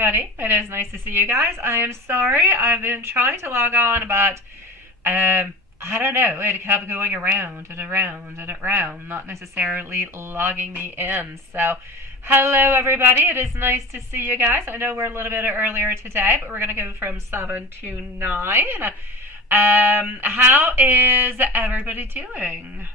everybody. It is nice to see you guys. I am sorry. I've been trying to log on, but I don't know. It kept going around and around and around, not necessarily logging me in. So, hello everybody. It is nice to see you guys. I know we're a little bit earlier today, but we're going to go from 7 to 9. How is everybody doing?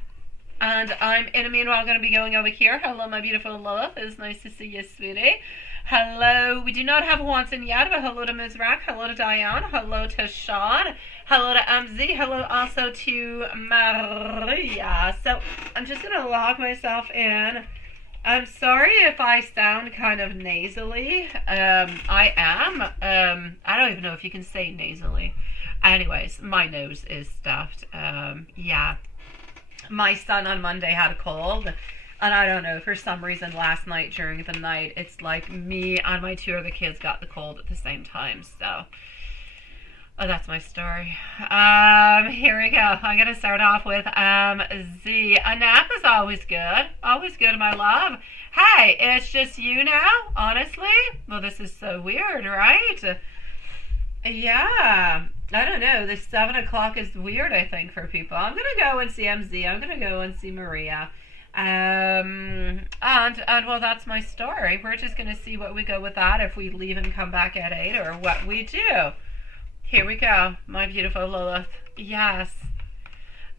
And I'm in the meanwhile going to be going over here. Hello, my beautiful Lilith. It's nice to see you, sweetie. Hello. We do not have Watson yet, but hello to Ms. Rack. Hello to Diane. Hello to Sean. Hello to MZ. Hello also to Maria. So I'm just going to log myself in. I'm sorry if I sound kind of nasally. I am. I don't even know if you can say nasally. Anyways, my nose is stuffed. Yeah. My son on Monday had a cold, and I don't know, for some reason last night during the night, it's like me and my two other kids got the cold at the same time, so, oh, that's my story. Here we go. I'm going to start off with, Z. A nap is always good, my love. Hey, it's just you now, honestly? Well, this is so weird, right? Yeah. I don't know. This 7 o'clock is weird, I think, for people. I'm going to go and see MZ. I'm going to go and see Maria. And well, that's my story. We're just going to see what we go with that, if we leave and come back at 8, or what we do. Here we go. My beautiful Lilith. Yes.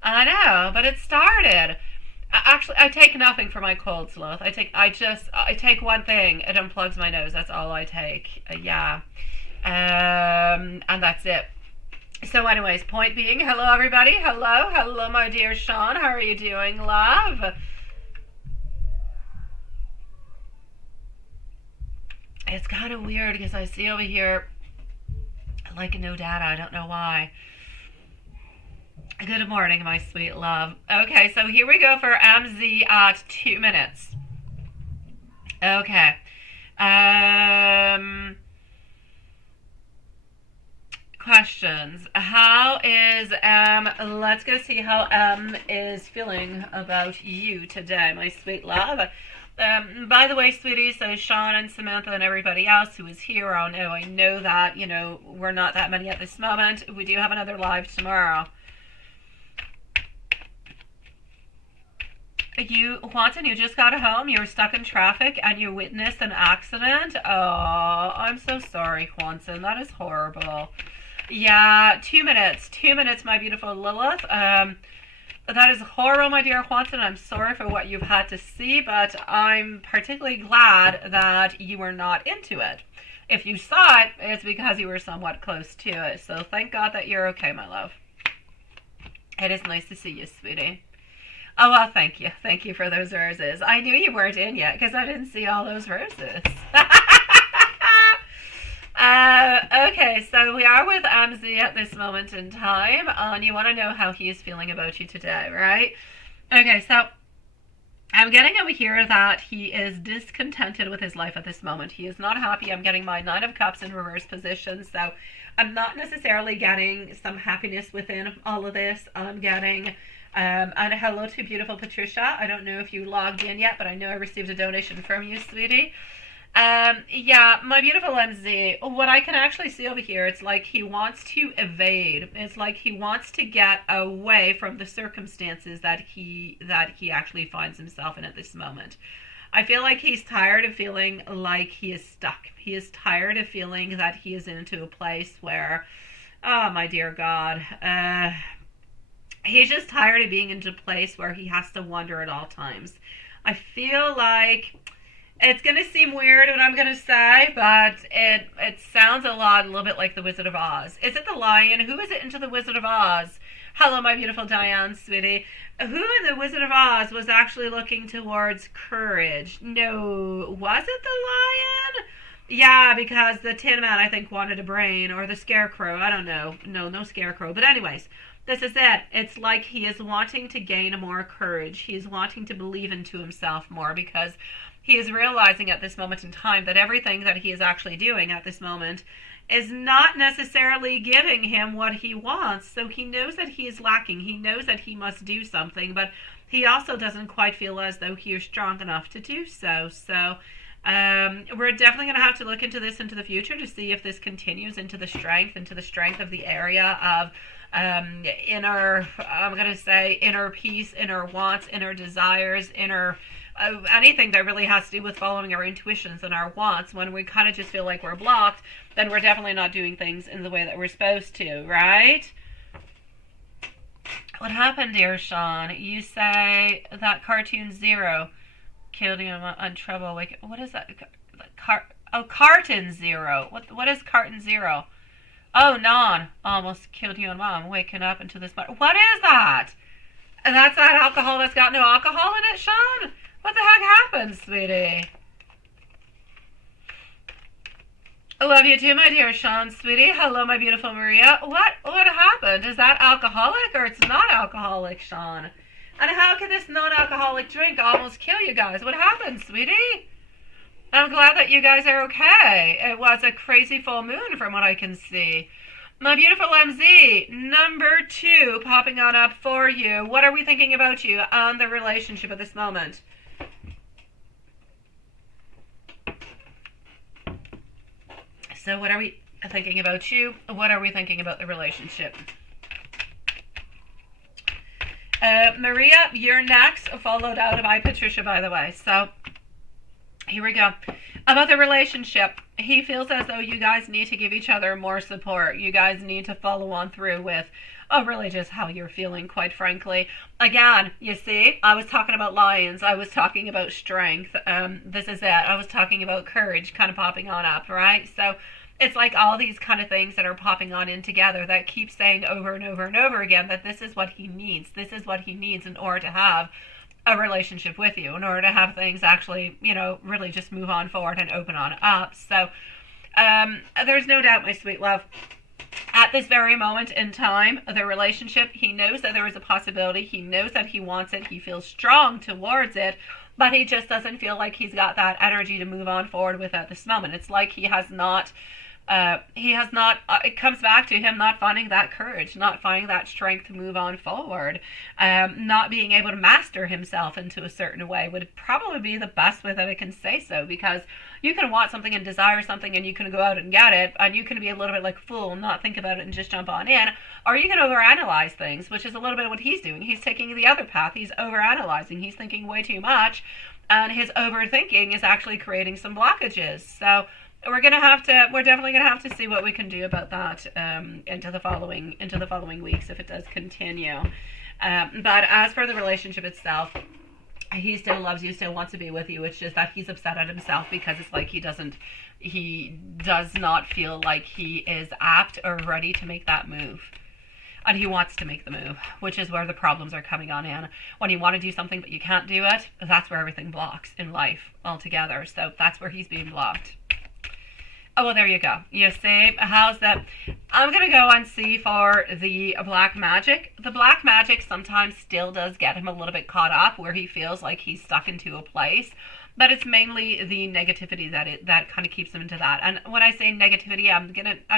I know, but it started. Actually, I take nothing for my colds, Lilith. I take one thing. It unplugs my nose. That's all I take. Yeah. And that's it. So anyways, point being, hello everybody. Hello my dear Sean. How are you doing, love? It's kind of weird because I see over here like no data. I don't know why. Good morning, my sweet love. Okay, so here we go for MZ at 2 minutes. Okay. Questions. How is let's go see how is feeling about you today, my sweet love. By the way, sweeties, so Sean and Samantha and everybody else who is here, I know that, we're not that many at this moment. We do have another live tomorrow. Watson, you just got home, you were stuck in traffic, and you witnessed an accident? Oh, I'm so sorry, Watson. That is horrible. Yeah, 2 minutes. 2 minutes, my beautiful Lilith. That is horrible, my dear Watson. I'm sorry for what you've had to see, but I'm particularly glad that you were not into it. If you saw it, it's because you were somewhat close to it. So thank God that you're okay, my love. It is nice to see you, sweetie. Oh, well, thank you. Thank you for those roses. I knew you weren't in yet because I didn't see all those roses. Okay, so we are with MZ at this moment in time, and you want to know how he is feeling about you today, right? Okay, so I'm getting over here that he is discontented with his life at this moment. He is not happy. I'm getting my 9 of Cups in reverse position, so I'm not necessarily getting some happiness within all of this. I'm getting... and hello to beautiful Patricia. I don't know if you logged in yet, but I know I received a donation from you, sweetie. Yeah, my beautiful MZ, what I can actually see over here, it's like he wants to evade. It's like he wants to get away from the circumstances that he actually finds himself in at this moment. I feel like he's tired of feeling like he is stuck. He is tired of feeling that he is into a place where, oh my dear God, he's just tired of being into a place where he has to wonder at all times. I feel like... It's going to seem weird what I'm going to say, but it sounds a little bit like the Wizard of Oz. Is it the lion? Who is it into the Wizard of Oz? Hello, my beautiful Diane, sweetie. Who in the Wizard of Oz was actually looking towards courage? No, was it the lion? Yeah, because the Tin Man, I think, wanted a brain, or the Scarecrow. I don't know. No Scarecrow. But anyways, this is it. It's like he is wanting to gain more courage. He is wanting to believe into himself more because... he is realizing at this moment in time that everything that he is actually doing at this moment is not necessarily giving him what he wants. So he knows that he is lacking. He knows that he must do something, but he also doesn't quite feel as though he is strong enough to do so. So We're definitely going to have to look into this into the future to see if this continues into the strength of the area of inner, I'm going to say inner peace, inner wants, inner desires, inner anything that really has to do with following our intuitions and our wants. When we kind of just feel like we're blocked, then we're definitely not doing things in the way that we're supposed to, right? What happened, dear Sean? You say that cartoon Zero killed you on trouble. Like, what is that? Carton Zero. What is Carton Zero? Oh, Non almost killed you and Mom. Waking up into this. What is that? And that's that alcohol that's got no alcohol in it, Sean? What the heck happened, sweetie? I love you too, my dear Sean, sweetie. Hello, my beautiful Maria. What happened? Is that alcoholic or it's not alcoholic, Sean? And how could this non-alcoholic drink almost kill you guys? What happened, sweetie? I'm glad that you guys are okay. It was a crazy full moon from what I can see. My beautiful MZ, number 2 popping on up for you. What are we thinking about you and the relationship at this moment? So what are we thinking about you? What are we thinking about the relationship? Maria, you're next, followed out by Patricia, by the way. So here we go. About the relationship, he feels as though you guys need to give each other more support. You guys need to follow on through with, really just how you're feeling, quite frankly. Again, you see, I was talking about lions. I was talking about strength. This is it. I was talking about courage kind of popping on up, right? So it's like all these kind of things that are popping on in together that keep saying over and over and over again that this is what he needs. This is what he needs in order to have a relationship with you, in order to have things actually, really just move on forward and open on up. So there's no doubt, my sweet love, at this very moment in time, the relationship, he knows that there is a possibility. He knows that he wants it. He feels strong towards it, but he just doesn't feel like he's got that energy to move on forward with at this moment. It's like he has not, it comes back to him not finding that courage, not finding that strength to move on forward, not being able to master himself into a certain way would probably be the best way that I can say so, because you can want something and desire something and you can go out and get it, and you can be a little bit like a fool and not think about it and just jump on in, or you can overanalyze things, which is a little bit what he's doing. He's taking the other path. He's overanalyzing. He's thinking way too much, and his overthinking is actually creating some blockages. So we're definitely gonna have to see what we can do about that into the following weeks if it does continue. But as for the relationship itself, he still loves you, still wants to be with you. It's just that he's upset at himself because it's like he does not feel like he is apt or ready to make that move. And he wants to make the move, which is where the problems are coming on in. When you want to do something but you can't do it, that's where everything blocks in life altogether. So that's where he's being blocked. Oh, well, there you go. You see, how's that? I'm going to go and see for the black magic. The black magic sometimes still does get him a little bit caught up where he feels like he's stuck into a place. But it's mainly the negativity that kind of keeps him into that. And when I say negativity, I'm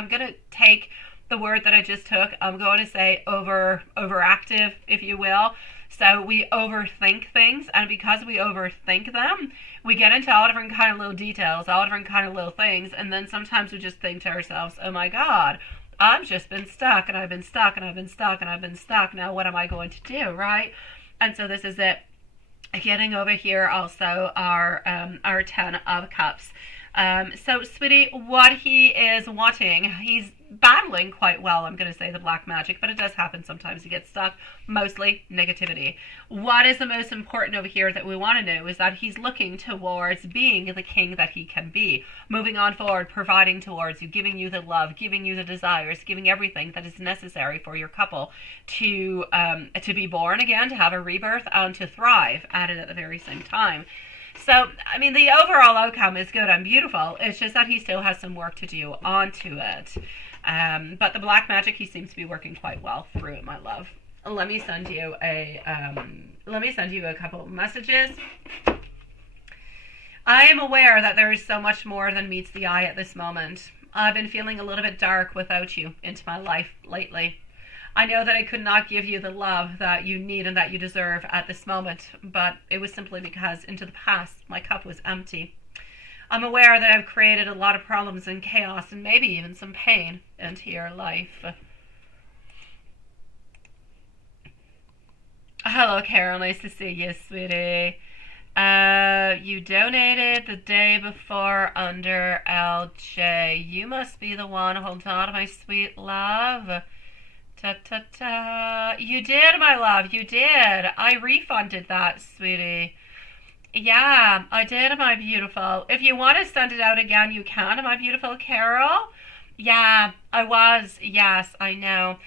gonna take the word that I just took. I'm going to say overactive, if you will. So we overthink things, and because we overthink them, we get into all different kind of little details, all different kind of little things, and then sometimes we just think to ourselves, oh my God, I've just been stuck, and I've been stuck, and I've been stuck, and I've been stuck. Now what am I going to do, right? And so this is it. Getting over here also our 10 of Cups. So, sweetie, what he is wanting, he's battling quite well, I'm going to say, the black magic, but it does happen sometimes. He gets stuck, mostly negativity. What is the most important over here that we want to know is that he's looking towards being the king that he can be, moving on forward, providing towards you, giving you the love, giving you the desires, giving everything that is necessary for your couple to be born again, to have a rebirth, and to thrive at it at the very same time. So, I mean, the overall outcome is good and beautiful. It's just that he still has some work to do onto it. But the black magic, he seems to be working quite well through it, my love. Let me send you a couple of messages. I am aware that there is so much more than meets the eye at this moment. I've been feeling a little bit dark without you into my life lately. I know that I could not give you the love that you need and that you deserve at this moment, but it was simply because into the past my cup was empty. I'm aware that I've created a lot of problems and chaos and maybe even some pain into your life. Hello, Carol. Nice to see you, sweetie. You donated the day before under LJ. You must be the one. Hold on, my sweet love. Ta ta ta. You did, my love. You did. I refunded that, sweetie. Yeah, I did, my beautiful. If you want to send it out again, you can, my beautiful Carol. Yeah, I was. Yes, I know.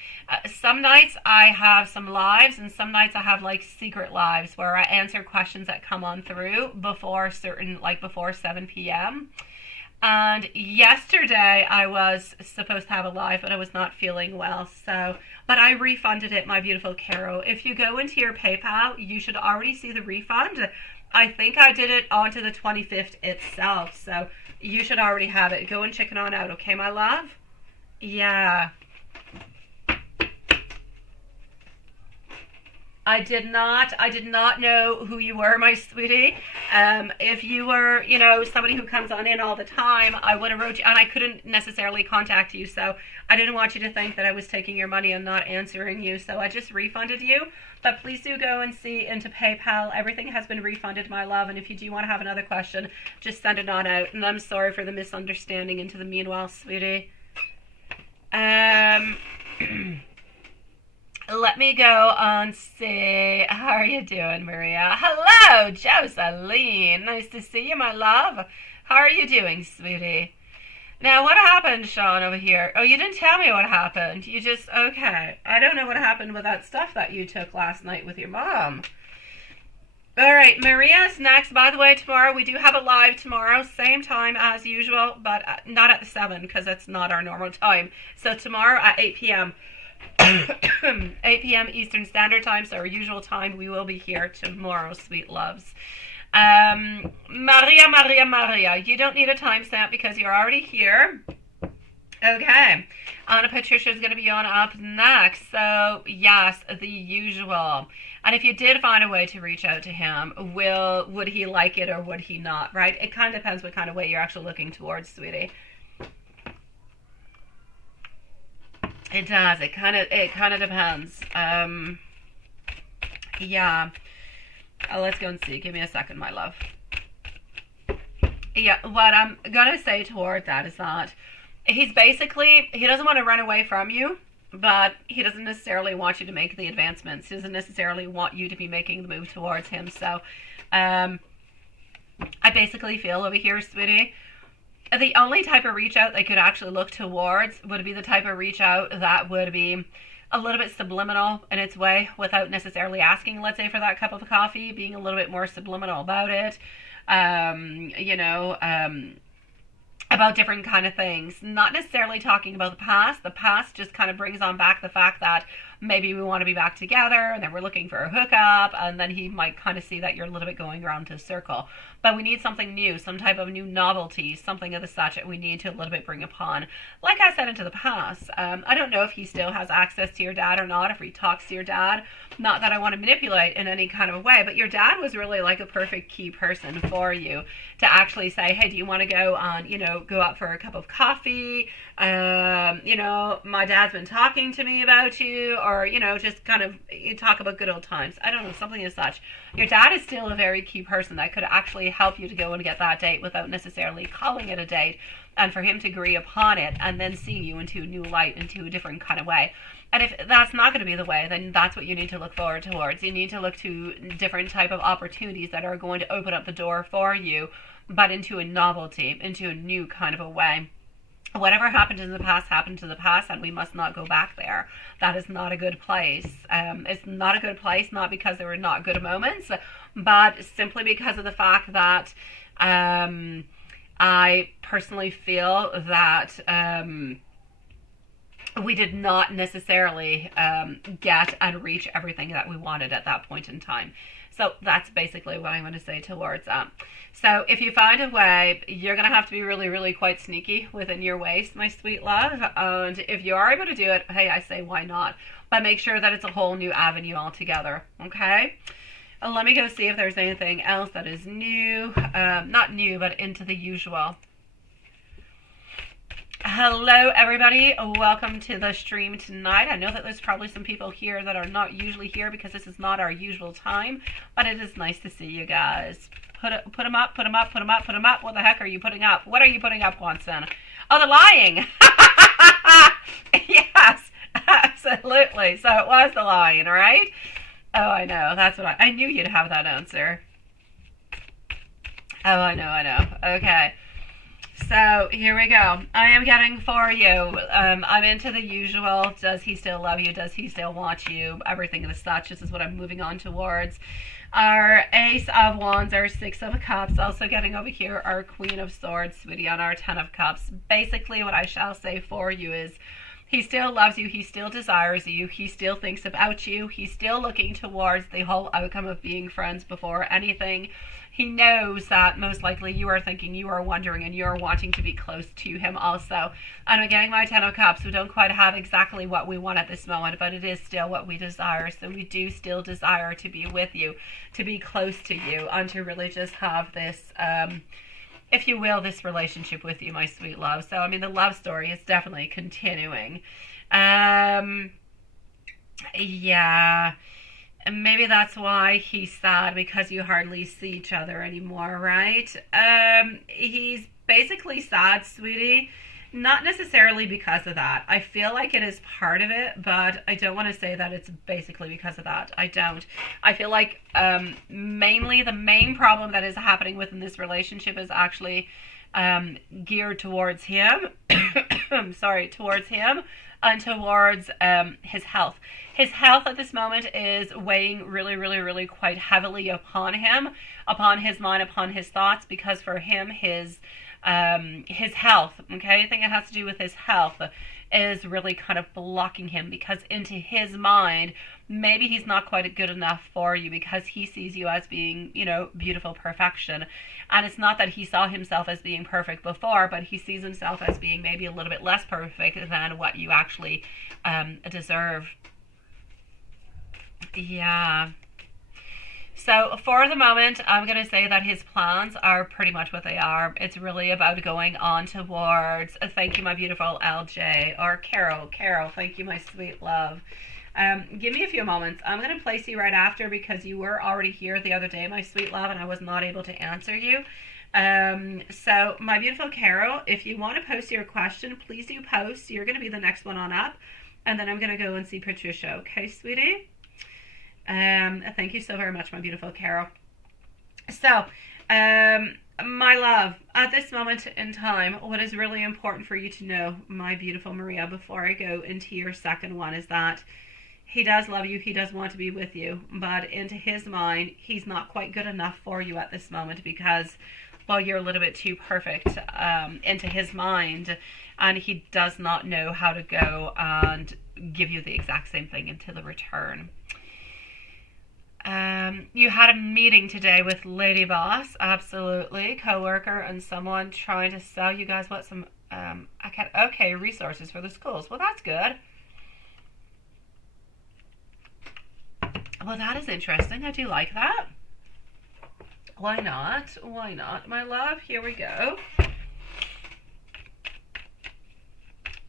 Some nights I have some lives, and some nights I have like secret lives where I answer questions that come on through before before 7 p.m. And yesterday I was supposed to have a live, but I was not feeling well. But I refunded it, my beautiful Carol. If you go into your PayPal, you should already see the refund. I think I did it onto the 25th itself, so you should already have it. Go and check it on out, okay, my love? Yeah. I did not know who you were, my sweetie. If you were, somebody who comes on in all the time, I would have wrote you, and I couldn't necessarily contact you, so I didn't want you to think that I was taking your money and not answering you, so I just refunded you. But please do go and see into PayPal. Everything has been refunded, my love, and if you do want to have another question, just send it on out. And I'm sorry for the misunderstanding into the meanwhile, sweetie. Let me go and see. How are you doing, Maria? Hello, Joseline. Nice to see you, my love. How are you doing, sweetie? Now, what happened, Sean, over here? Oh, you didn't tell me what happened. You just, okay. I don't know what happened with that stuff that you took last night with your mom. All right, Maria's next. By the way, tomorrow, we do have a live tomorrow, same time as usual, but not at the 7 because that's not our normal time. So tomorrow at 8 p.m. 8 p.m. Eastern Standard Time, so our usual time. We will be here tomorrow, sweet loves. Maria, you don't need a timestamp because you're already here. Okay, Anna Patricia's going to be on up next. So yes, the usual. And if you did find a way to reach out to him, would he like it or would he not? Right? It kind of depends what kind of way you're actually looking towards, sweetie. It does. It kind of depends. Yeah. Let's go and see. Give me a second, my love. Yeah, what I'm going to say toward that is that he doesn't want to run away from you, but he doesn't necessarily want you to make the advancements. He doesn't necessarily want you to be making the move towards him. So, I basically feel over here, sweetie, the only type of reach out they could actually look towards would be the type of reach out that would be a little bit subliminal in its way without necessarily asking, let's say, for that cup of coffee, being a little bit more subliminal about it, about different kind of things. Not necessarily talking about the past. The past just kind of brings on back the fact that maybe we want to be back together and then we're looking for a hookup, and then he might kind of see that you're a little bit going around a circle. But we need something new, some type of new novelty, something of the such that we need to a little bit bring upon. Like I said into the past, I don't know if he still has access to your dad or not, if he talks to your dad. Not that I want to manipulate in any kind of a way, but your dad was really like a perfect key person for you to actually say, hey, do you want to go on, go out for a cup of coffee? My dad's been talking to me about you, or, just kind of talk about good old times. I don't know, something as such. Your dad is still a very key person that could actually help you to go and get that date without necessarily calling it a date, and for him to agree upon it and then see you into a new light, into a different kind of way. And if that's not going to be the way, then that's what you need to look forward towards. You need to look to different type of opportunities that are going to open up the door for you, but into a novelty, into a new kind of a way. Whatever happened in the past, and we must not go back there. That is not a good place. It's not a good place, not because there were not good moments, but simply because of the fact that I personally feel that we did not necessarily get and reach everything that we wanted at that point in time. So that's basically what I'm going to say towards that. So if you find a way, you're going to have to be really, really quite sneaky within your ways, my sweet love. And if you are able to do it, hey, I say why not? But make sure that it's a whole new avenue altogether, okay? Let me go see if there's anything else that is new. Not new, but into the usual. Hello, everybody. Welcome to the stream tonight. I know that there's probably some people here that are not usually here because this is not our usual time, but it is nice to see you guys. Put them up, put them up, put them up, put them up. What the heck are you putting up? What are you putting up, Watson? Oh, the lying. Yes, absolutely. So it was the lying, right? Oh, I know. That's what I knew you'd have that answer. Oh, I know. Okay. So here we go. I am getting for you. I'm into the usual. Does he still love you? Does he still want you? Everything of such. This is what I'm moving on towards. Our Ace of Wands, our Six of Cups. Also getting over here our Queen of Swords, sweetie, on our Ten of Cups. Basically, what I shall say for you is he still loves you. He still desires you. He still thinks about you. He's still looking towards the whole outcome of being friends before anything. He knows that most likely you are thinking, you are wondering, and you're wanting to be close to him also. And I'm getting my Ten of Cups. We don't quite have exactly what we want at this moment, but it is still what we desire. So we do still desire to be with you, to be close to you, and to really just have this, if you will, this relationship with you, my sweet love. So, I mean, the love story is definitely continuing. Yeah. And maybe that's why he's sad, because you hardly see each other anymore, right? He's basically sad, sweetie. Not necessarily because of that. I feel like it is part of it, but I don't want to say that it's basically because of that. I don't. I feel like mainly the main problem that is happening within this relationship is actually geared towards him. Towards him and towards his health. His health at this moment is weighing really quite heavily upon him, upon his mind, upon his thoughts, because for him, his health, okay, anything that has to do with his health is really kind of blocking him, because into his mind, maybe he's not quite good enough for you because he sees you as being, you know, beautiful perfection. And it's not that he saw himself as being perfect before, but he sees himself as being maybe a little bit less perfect than what you actually deserve. Yeah. So for the moment, I'm going to say that his plans are pretty much what they are. It's really about going on towards, thank you, my beautiful LJ, or Carol, thank you, my sweet love. Give me a few moments. I'm going to place you right after because you were already here the other day, my sweet love, and I was not able to answer you. So my beautiful Carol, if you want to post your question, please do post. You're going to be the next one on up. And then I'm going to go and see Patricia. Okay, sweetie? Thank you so very much, my beautiful Carol. So, my love, at this moment in time, what is really important for you to know, my beautiful Maria, before I go into your second one, is that he does love you, he does want to be with you, but into his mind, he's not quite good enough for you at this moment because, well, you're a little bit too perfect into his mind, and he does not know how to go and give you the exact same thing into the return. You had a meeting today with Lady Boss, absolutely, co-worker, and someone trying to sell you guys what some resources for the schools. Well, that's good. Well, that is interesting. I do like that. Why not? Why not, my love? Here we go.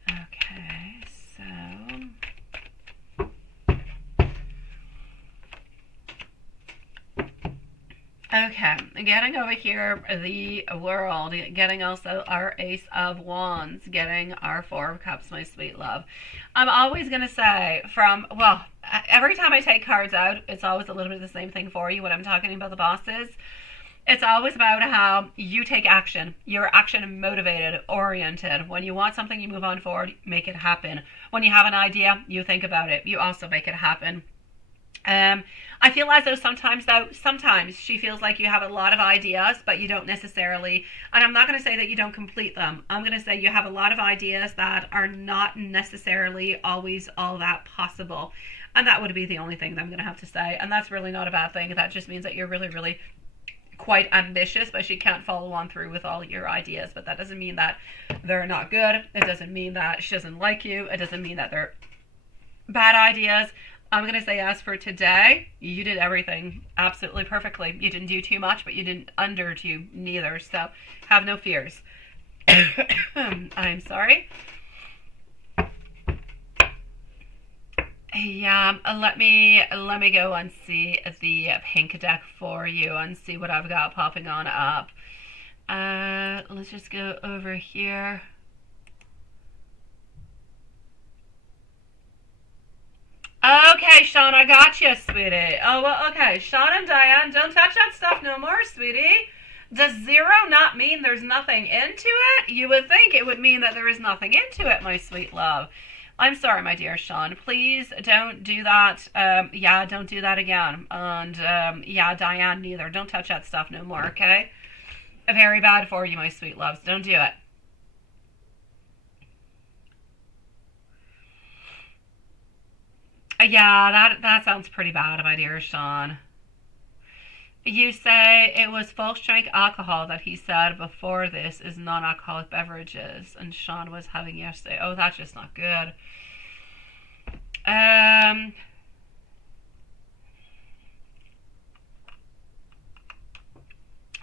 Okay, so okay, getting over here the World, getting also our Ace of Wands, getting our Four of Cups, my sweet love. I'm always going to say every time I take cards out, it's always a little bit of the same thing for you when I'm talking about the bosses. It's always about how you take action. You're action motivated, oriented. When you want something, you move on forward, make it happen. When you have an idea, you think about it. You also make it happen. I feel as though sometimes she feels like you have a lot of ideas, but you don't necessarily, and I'm not going to say that you don't complete them. I'm going to say you have a lot of ideas that are not necessarily always all that possible. And that would be the only thing that I'm going to have to say. And that's really not a bad thing. That just means that you're really quite ambitious, but she can't follow on through with all your ideas. But that doesn't mean that they're not good. It doesn't mean that she doesn't like you. It doesn't mean that they're bad ideas. I'm going to say as for today, you did everything absolutely perfectly. You didn't do too much, but you didn't underdo neither. So have no fears. I'm sorry. Yeah, let me go and see the pink deck for you and see what I've got popping on up. Let's just go over here. Okay, Sean, I got you, sweetie. Oh, well, okay. Sean and Diane, don't touch that stuff no more, sweetie. Does 0 not mean there's nothing into it? You would think it would mean that there is nothing into it, my sweet love. I'm sorry, my dear Sean. Please don't do that. Yeah, don't do that again. And, yeah, Diane, neither. Don't touch that stuff no more, okay? Very bad for you, my sweet loves. Don't do it. Yeah, that sounds pretty bad, my dear Sean. You say it was full strength alcohol that he said before this is non-alcoholic beverages, and Sean was having yesterday. Oh, that's just not good.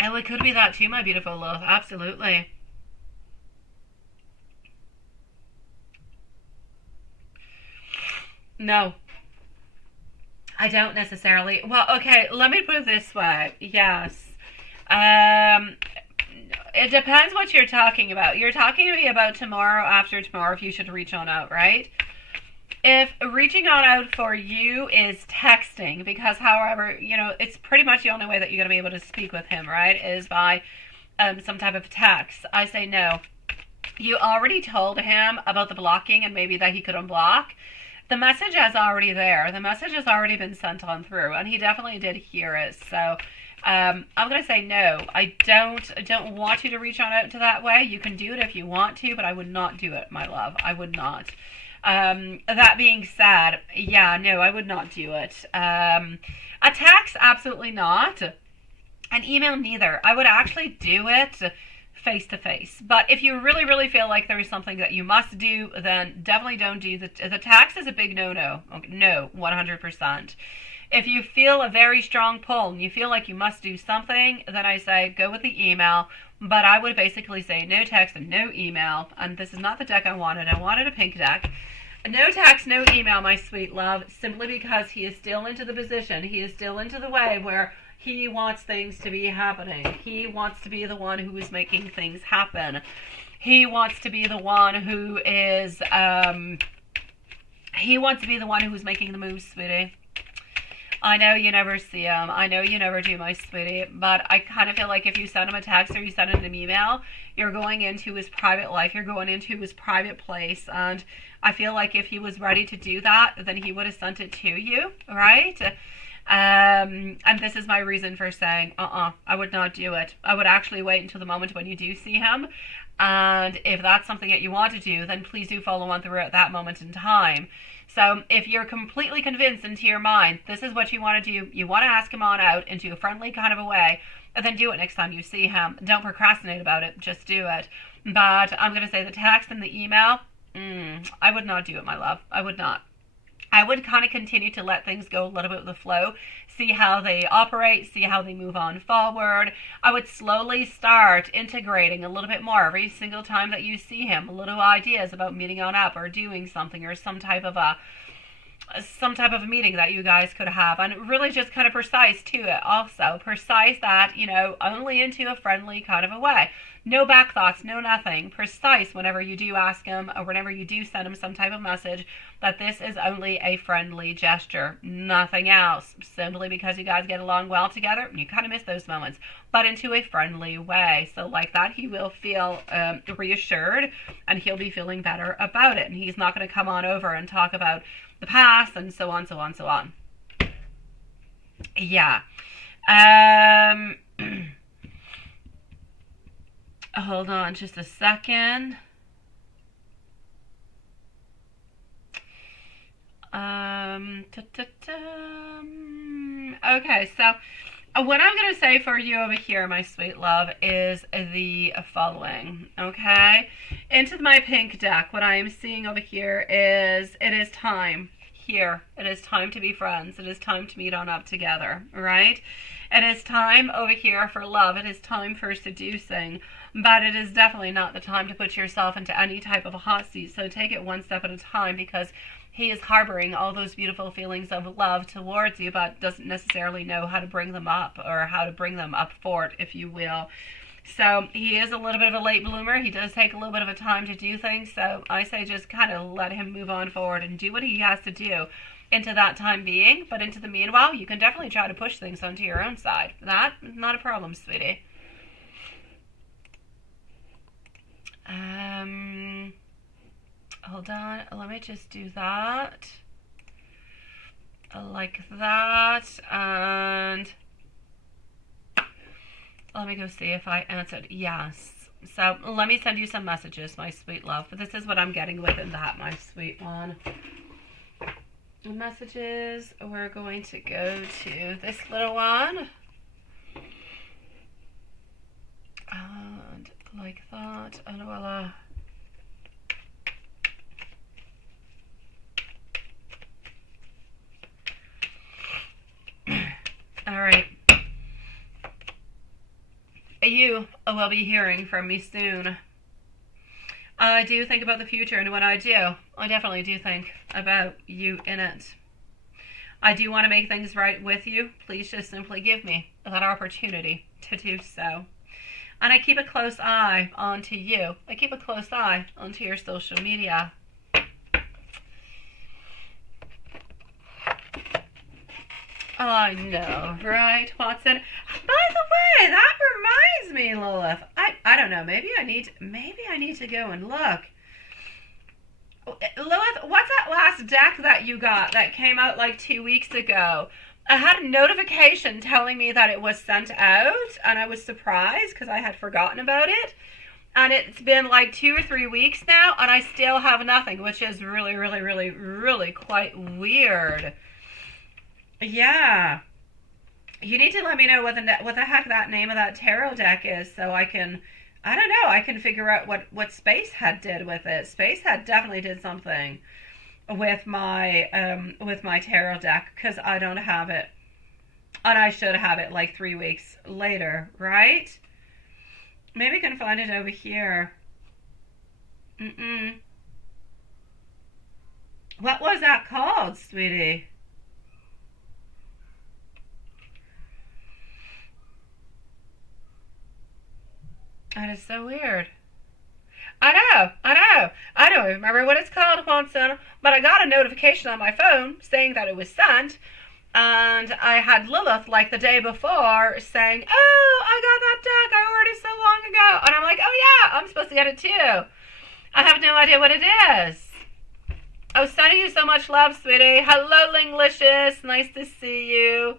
Oh, it could be that too, my beautiful love. Absolutely. No, I don't necessarily. Well, okay, let me put it this way. Yes. Um, it depends what you're talking about. You're talking to me about tomorrow, after tomorrow, if you should reach on out, right? If reaching on out for you is texting, because however, it's pretty much the only way that you're going to be able to speak with him, right, is by some type of text. I say no. You already told him about the blocking and maybe that he could unblock. The message is already there. The message has already been sent on through, and he definitely did hear it. So I'm going to say no. I don't want you to reach on out to that way. You can do it if you want to, but I would not do it, my love. I would not. That being said, yeah, no, I would not do it. A text, absolutely not. An email, neither. I would actually do it face to face. But if you really, really feel like there is something that you must do, then definitely don't do the text. Is a big no-no. No, 100%. If you feel a very strong pull and you feel like you must do something, then I say go with the email. But I would basically say no text and no email. And this is not the deck I wanted. I wanted a pink deck. No text, no email, my sweet love, simply because he is still into the position. He is still into the way where he wants things to be happening. He wants to be the one who is making things happen. He wants to be the one who is, he wants to be the one who's making the moves, sweetie. I know you never see him. I know you never do, my sweetie. But I kind of feel like if you send him a text or you send him an email, you're going into his private life. You're going into his private place. And I feel like if he was ready to do that, then he would have sent it to you, right? And this is my reason for saying, I would not do it. I would actually wait until the moment when you do see him. And if that's something that you want to do, then please do follow on through at that moment in time. So if you're completely convinced into your mind, this is what you want to do, you want to ask him on out into a friendly kind of a way, and then do it next time you see him. Don't procrastinate about it, just do it. But I'm going to say the text and the email, I would not do it, my love. I would not. I would kind of continue to let things go a little bit with the flow, see how they operate, see how they move on forward. I would slowly start integrating a little bit more every single time that you see him, little ideas about meeting on up or doing something or some type of a meeting that you guys could have, and really just kind of precise to it also. Precise that, only into a friendly kind of a way. No back thoughts, no nothing. Precise whenever you do ask him or whenever you do send him some type of message that this is only a friendly gesture, nothing else. Simply because you guys get along well together, you kind of miss those moments, but into a friendly way. So like that, he will feel reassured and he'll be feeling better about it. And he's not going to come on over and talk about the past and so on, so on, so on. Yeah. Hold on just a second. Okay, so what I'm going to say for you over here, my sweet love, is the following, okay? Into my pink deck, what I am seeing over here is it is time. here. It is time to be friends. It is time to meet on up together, right? It is time over here for love. It is time for seducing. But it is definitely not the time to put yourself into any type of a hot seat. So take it one step at a time, because he is harboring all those beautiful feelings of love towards you, but doesn't necessarily know how to bring them up, or how to bring them up for it, if you will. So he is a little bit of a late bloomer. He does take a little bit of a time to do things. So I say just kind of let him move on forward and do what he has to do into that time being. But into the meanwhile, you can definitely try to push things onto your own side. That is not a problem, sweetie. Hold on. Let me just do that. Like that. And let me go see if I answered yes. So let me send you some messages, my sweet love. But this is what I'm getting within that, my sweet one. Messages. We're going to go to this little one. And like that. And voila. All right. You will be hearing from me soon. I do think about the future, and when I do, I definitely do think about you in it. I do want to make things right with you. Please just simply give me that opportunity to do so. And I keep a close eye onto you. I keep a close eye onto your social media. I know, right, Watson? By the way, that reminds me, Lilith. I don't know. Maybe I need to go and look. Lilith, what's that last deck that you got that came out like 2 weeks ago? I had a notification telling me that it was sent out, and I was surprised because I had forgotten about it. And it's been like 2 or 3 weeks now, and I still have nothing, which is really, really, really, really quite weird. Yeah. You need to let me know what the heck that name of that tarot deck is, so I can, I don't know, I can figure out what Spacehead did with it. Spacehead definitely did something with my tarot deck, because I don't have it. And I should have it like 3 weeks later, right? Maybe I can find it over here. What was that called, sweetie? That is so weird. I know. I don't remember what it's called, Watson, but I got a notification on my phone saying that it was sent, and I had Lilith like the day before saying, oh, I got that deck, I ordered it so long ago, and I'm like, oh yeah, I'm supposed to get it too. I have no idea what it is. I was sending you so much love, sweetie. Hello, Linglicious, nice to see you.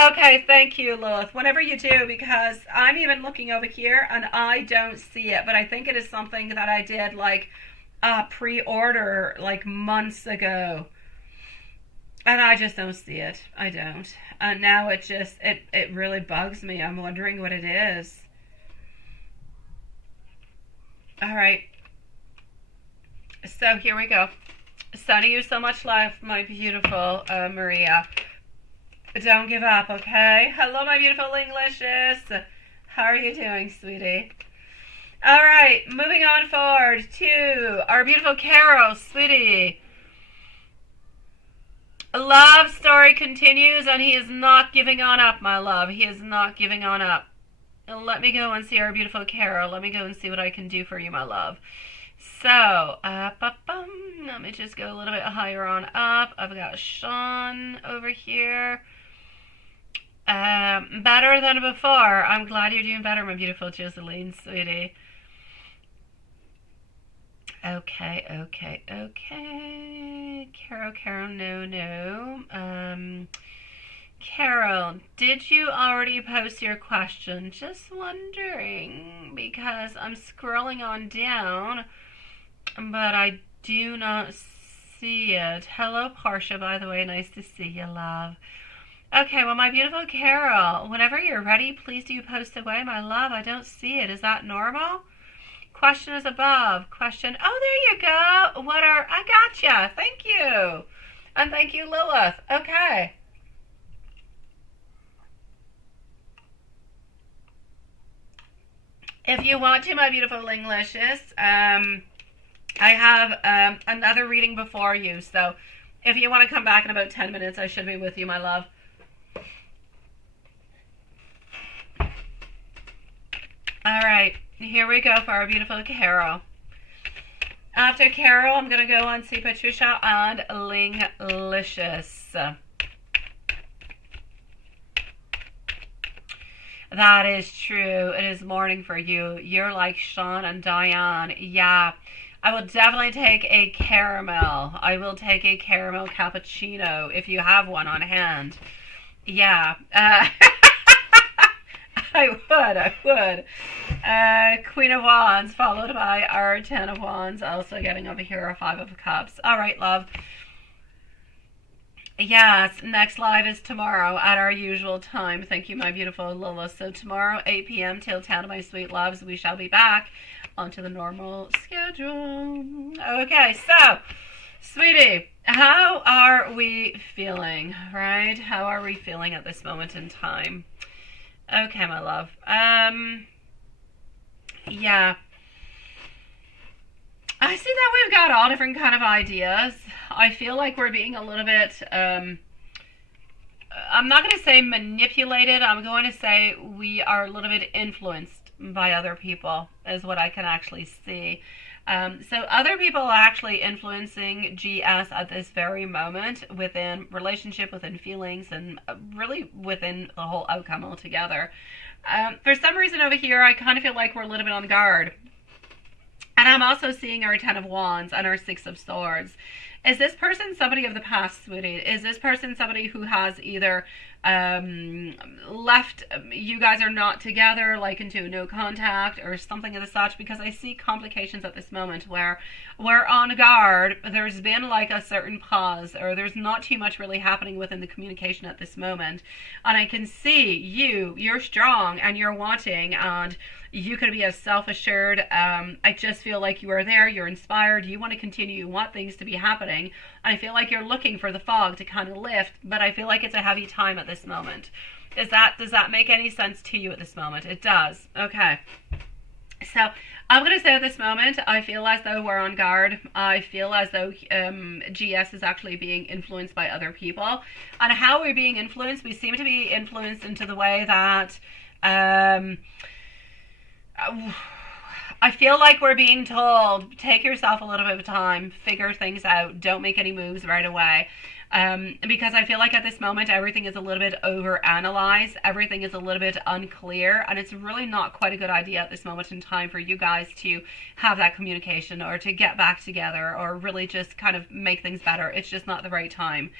Okay, thank you, Lilith. Whenever you do, because I'm even looking over here and I don't see it, but I think it is something that I did like pre-order like months ago. And I just don't see it. I don't. And now it just, it really bugs me. I'm wondering what it is. All right. So here we go. Sending you so much love, my beautiful Maria. Don't give up, okay? Hello, my beautiful Linglicious. How are you doing, sweetie? All right, moving on forward to our beautiful Carol, sweetie. A love story continues, and he is not giving on up, my love. He is not giving on up. Let me go and see our beautiful Carol. Let me go and see what I can do for you, my love. So, let me just go a little bit higher on up. I've got Sean over here. Better than before. I'm glad you're doing better, my beautiful Joseline, sweetie. Okay. Carol, no. Carol, did you already post your question? Just wondering, because I'm scrolling on down, but I do not see it. Hello, Portia, by the way. Nice to see you, love. Okay, well, my beautiful Carol, whenever you're ready, please do post away, my love. I don't see it. Is that normal? Question is above. Question. Oh, there you go. I gotcha. Thank you. And thank you, Lilith. Okay. If you want to, my beautiful Linglicious, I have another reading before you. So if you want to come back in about 10 minutes, I should be with you, my love. All right, here we go for our beautiful Carol. After Carol, I'm going to go on see Patricia and Linglicious. That is true. It is morning for you. You're like Sean and Diane. Yeah. I will definitely take a caramel. I will take a caramel cappuccino if you have one on hand. Yeah. I would. Queen of Wands, followed by our 10 of Wands, also getting over here a 5 of Cups. All right, love. Yes, next live is tomorrow at our usual time. Thank you, my beautiful Lola. So tomorrow, 8 p.m. till 10, my sweet loves, we shall be back onto the normal schedule. Okay, so, sweetie, how are we feeling, right? How are we feeling at this moment in time? Okay, my love. Yeah. I see that we've got all different kind of ideas. I feel like we're being a little bit, I'm not going to say manipulated. I'm going to say we are a little bit influenced by other people is what I can actually see. So other people are actually influencing GS at this very moment within relationship, within feelings, and really within the whole outcome altogether. For some reason over here, I kind of feel like we're a little bit on guard. And I'm also seeing our 10 of Wands and our 6 of Swords. Is this person somebody of the past, sweetie? Is this person somebody who has either left, you guys are not together, like into no contact or something of the such? Because I see complications at this moment where we're on guard. There's been like a certain pause, or there's not too much really happening within the communication at this moment. And I can see you're strong and you're wanting, and you could be as self-assured. I just feel like you are there, you're inspired, you want to continue, you want things to be happening. I feel like you're looking for the fog to kind of lift, but I feel like it's a heavy time at this moment. Does that make any sense to you at this moment? It does. Okay. So I'm going to say at this moment, I feel as though we're on guard. I feel as though GS is actually being influenced by other people. And how we're being influenced, we seem to be influenced into the way that I feel like we're being told, take yourself a little bit of time, figure things out, don't make any moves right away. Because I feel like at this moment, everything is a little bit over-analyzed, everything is a little bit unclear, and it's really not quite a good idea at this moment in time for you guys to have that communication or to get back together or really just kind of make things better. It's just not the right time.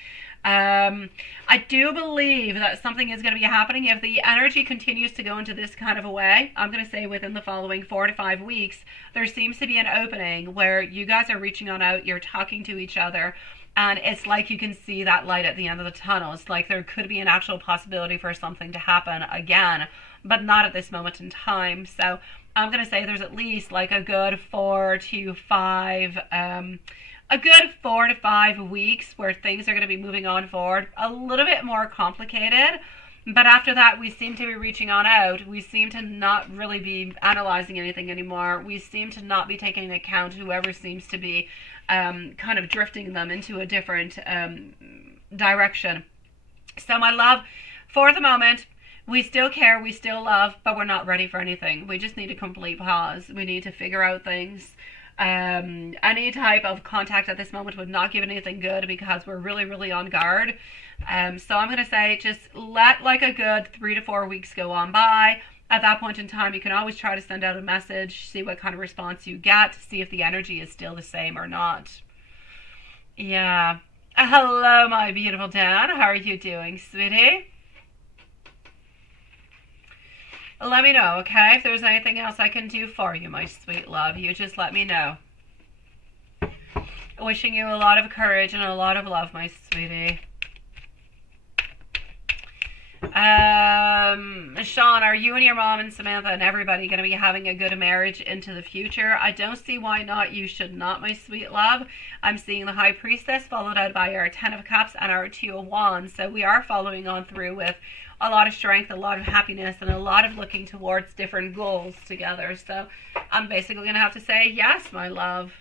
I do believe that something is going to be happening if the energy continues to go into this kind of a way. I'm going to say within the following 4 to 5 weeks, there seems to be an opening where you guys are reaching on out, you're talking to each other, and it's like you can see that light at the end of the tunnel. It's like there could be an actual possibility for something to happen again, but not at this moment in time. So I'm going to say there's at least like a good 4 to 5 weeks where things are going to be moving on forward, a little bit more complicated. But after that, we seem to be reaching on out. We seem to not really be analyzing anything anymore. We seem to not be taking into account whoever seems to be kind of drifting them into a different direction. So my love, for the moment, we still care, we still love, but we're not ready for anything. We just need a complete pause. We need to figure out things. Any type of contact at this moment would not give anything good because we're really, really on guard. So I'm going to say just let like a good 3 to 4 weeks go on by. At that point in time, you can always try to send out a message, see what kind of response you get, see if the energy is still the same or not. Yeah. Hello, my beautiful Dan. How are you doing, sweetie? Let me know, okay? If there's anything else I can do for you, my sweet love, you just let me know. Wishing you a lot of courage and a lot of love, my sweetie. Sean, are you and your mom and Samantha and everybody going to be having a good marriage into the future? I don't see why not. You should not, my sweet love. I'm seeing the High Priestess followed out by our Ten of Cups and our Two of Wands. So we are following on through with a lot of strength, a lot of happiness, and a lot of looking towards different goals together. So I'm basically going to have to say yes, my love.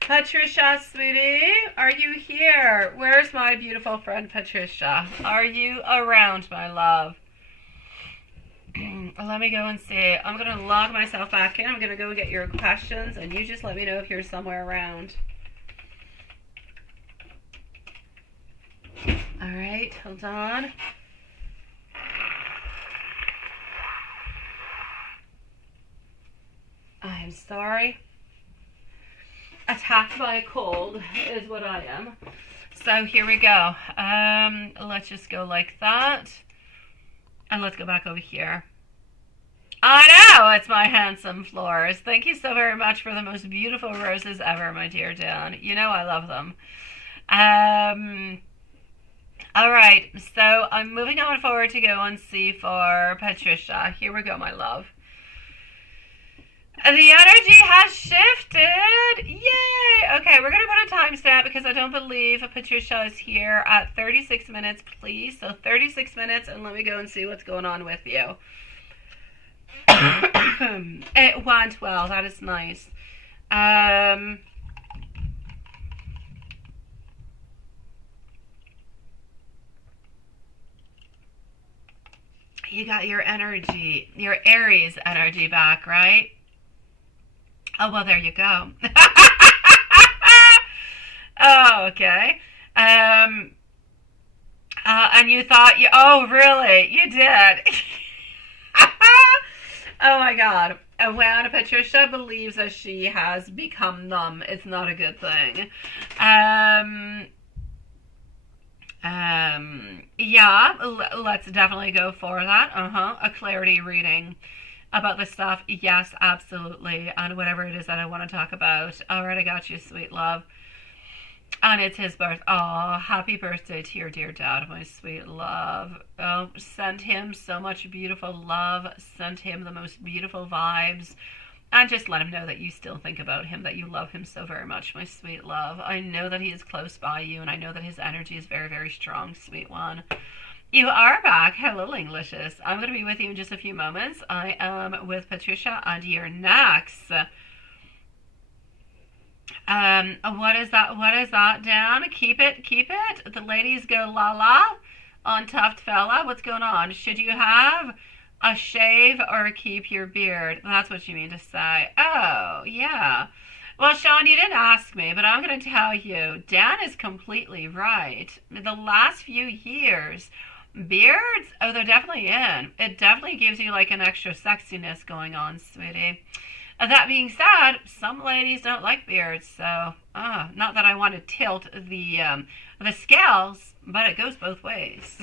Patricia, sweetie, are you here? Where's my beautiful friend Patricia? Are you around, my love? Let me go and see. I'm going to log myself back in. I'm going to go get your questions, and you just let me know if you're somewhere around. All right, hold on. I'm sorry. Attacked by a cold is what I am. So here we go. Let's just go like that. And let's go back over here. I know, it's my handsome florist. Thank you so very much for the most beautiful roses ever, my dear Dan. You know I love them. All right, so I'm moving on forward to go and see for Patricia. Here we go, my love. The energy has shifted. Yay! Okay, we're going to put a timestamp because I don't believe Patricia is here at 36 minutes, please. So 36 minutes, and let me go and see what's going on with you. It went well. That is nice. You got your energy, your Aries energy back, right? Oh, well, there you go. Oh, okay. And you thought oh, really? You did. Oh, my God. When Patricia believes that she has become numb, it's not a good thing. Yeah, let's definitely go for that. A clarity reading about the stuff. Yes, absolutely. And whatever it is that I want to talk about. All right, I got you, sweet love. And it's his birth. Oh, happy birthday to your dear dad, my sweet love. Oh, send him so much beautiful love. Send him the most beautiful vibes. And just let him know that you still think about him, that you love him so very much, my sweet love. I know that he is close by you, and I know that his energy is very, very strong, sweet one. You are back. Hello, Englishes. I'm going to be with you in just a few moments. I am with Patricia, and you're next. What is that? What is that, Dan? Keep it, keep it. The ladies go la la on Tuft Fella. What's going on? Should you have a shave or keep your beard? That's what you mean to say. Oh, yeah. Well, Sean, you didn't ask me, but I'm going to tell you, Dan is completely right. The last few years, beards, oh, they're definitely in. It definitely gives you like an extra sexiness going on, sweetie. That being said, some ladies don't like beards, so not that I want to tilt the scales, but it goes both ways.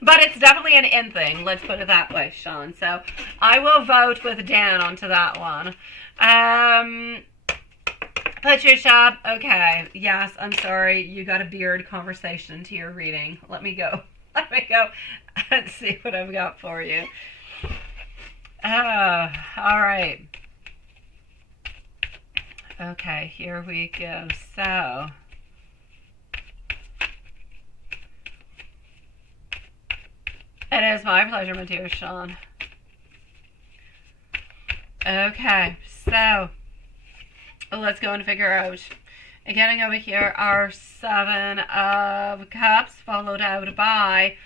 But it's definitely an in thing, let's put it that way, Sean. So I will vote with Dan onto that one. Patricia, okay, yes, I'm sorry, you got a beard conversation to your reading. Let me go and see what I've got for you. All right. Okay, here we go. So, it is my pleasure, my dear Sean. Okay, so let's go and figure out. Getting over here, our Seven of Cups, followed out by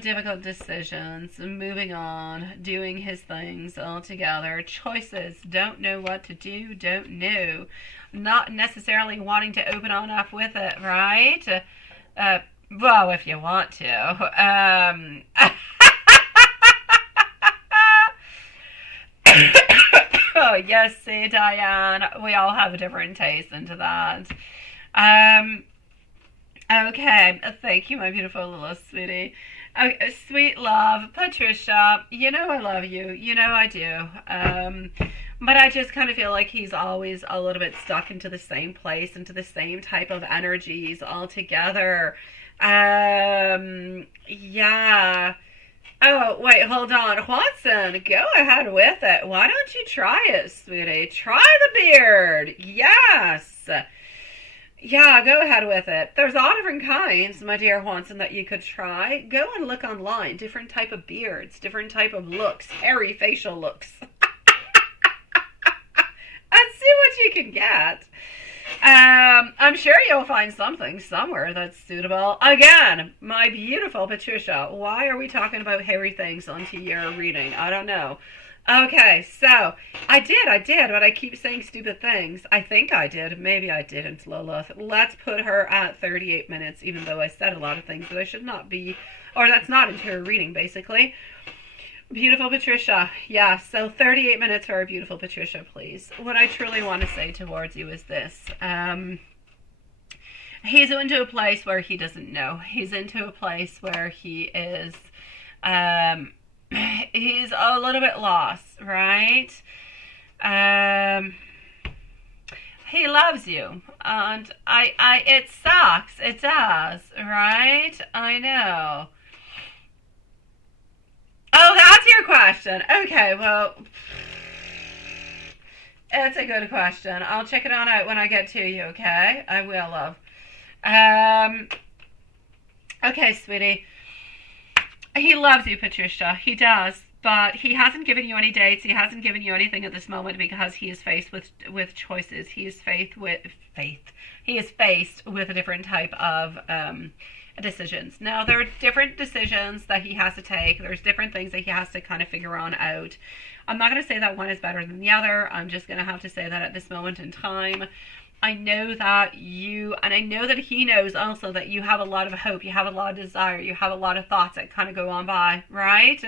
difficult decisions, moving on, doing his things all together, choices, don't know what to do, don't know, not necessarily wanting to open on up with it, right? Well, if you want to. Oh, yes, see, Diane, we all have a different taste into that. Okay, thank you, my beautiful little sweetie. Okay, sweet love, Patricia, you know I love you. You know I do. But I just kind of feel like he's always a little bit stuck into the same place, into the same type of energies altogether. Yeah. Oh, wait, hold on. Watson, go ahead with it. Why don't you try it, sweetie? Try the beard. Yes. Yeah, go ahead with it. There's all different kinds, my dear Watson, that you could try. Go and look online. Different type of beards, different type of looks, hairy facial looks. And see what you can get. I'm sure you'll find something somewhere that's suitable. Again, my beautiful Patricia, why are we talking about hairy things onto your reading? I don't know. Okay, so I did, but I keep saying stupid things. I think I did. Maybe I didn't, Lilith. Let's put her at 38 minutes, even though I said a lot of things that I should not be, or that's not into her reading, basically. Beautiful Patricia. Yeah, so 38 minutes for our beautiful Patricia, please. What I truly want to say towards you is this. He's into a place where he doesn't know. He's into a place where he is, he's a little bit lost, right? He loves you, and it sucks. It does, right? I know. Oh, that's your question. Okay, well, it's a good question. I'll check it on out when I get to you, okay? I will, love. Okay, sweetie. He loves you, Patricia. He does. But he hasn't given you any dates. He hasn't given you anything at this moment because he is faced with choices. He is faced with a different type of decisions. Now, there are different decisions that he has to take. There's different things that he has to kind of figure on out. I'm not going to say that one is better than the other. I'm just going to have to say that at this moment in time, I know that you, and I know that he knows also that you have a lot of hope, you have a lot of desire, you have a lot of thoughts that kind of go on by, right?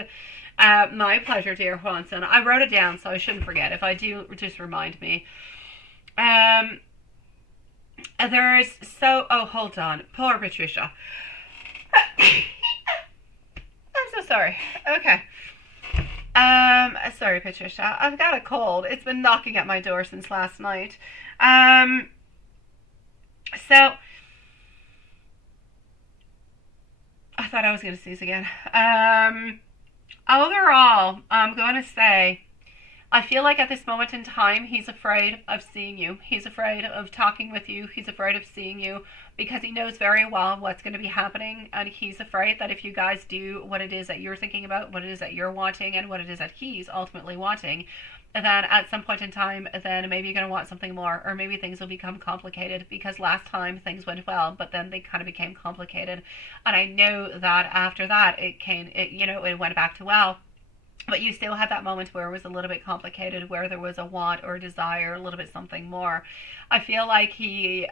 My pleasure, dear Juanson. I wrote it down, so I shouldn't forget. If I do, just remind me. Oh, hold on. Poor Patricia. I'm so sorry. Okay. Sorry, Patricia. I've got a cold. It's been knocking at my door since last night. So, I thought I was going to sneeze again. Overall, I'm going to say, I feel like at this moment in time, he's afraid of seeing you. He's afraid of talking with you. He's afraid of seeing you because he knows very well what's going to be happening. And he's afraid that if you guys do what it is that you're thinking about, what it is that you're wanting, and what it is that he's ultimately wanting, then at some point in time, then maybe you're going to want something more, or maybe things will become complicated because last time things went well, but then they kind of became complicated. And I know that after that, it went back to well. But you still had that moment where it was a little bit complicated, where there was a want or a desire, a little bit something more. I feel like he'll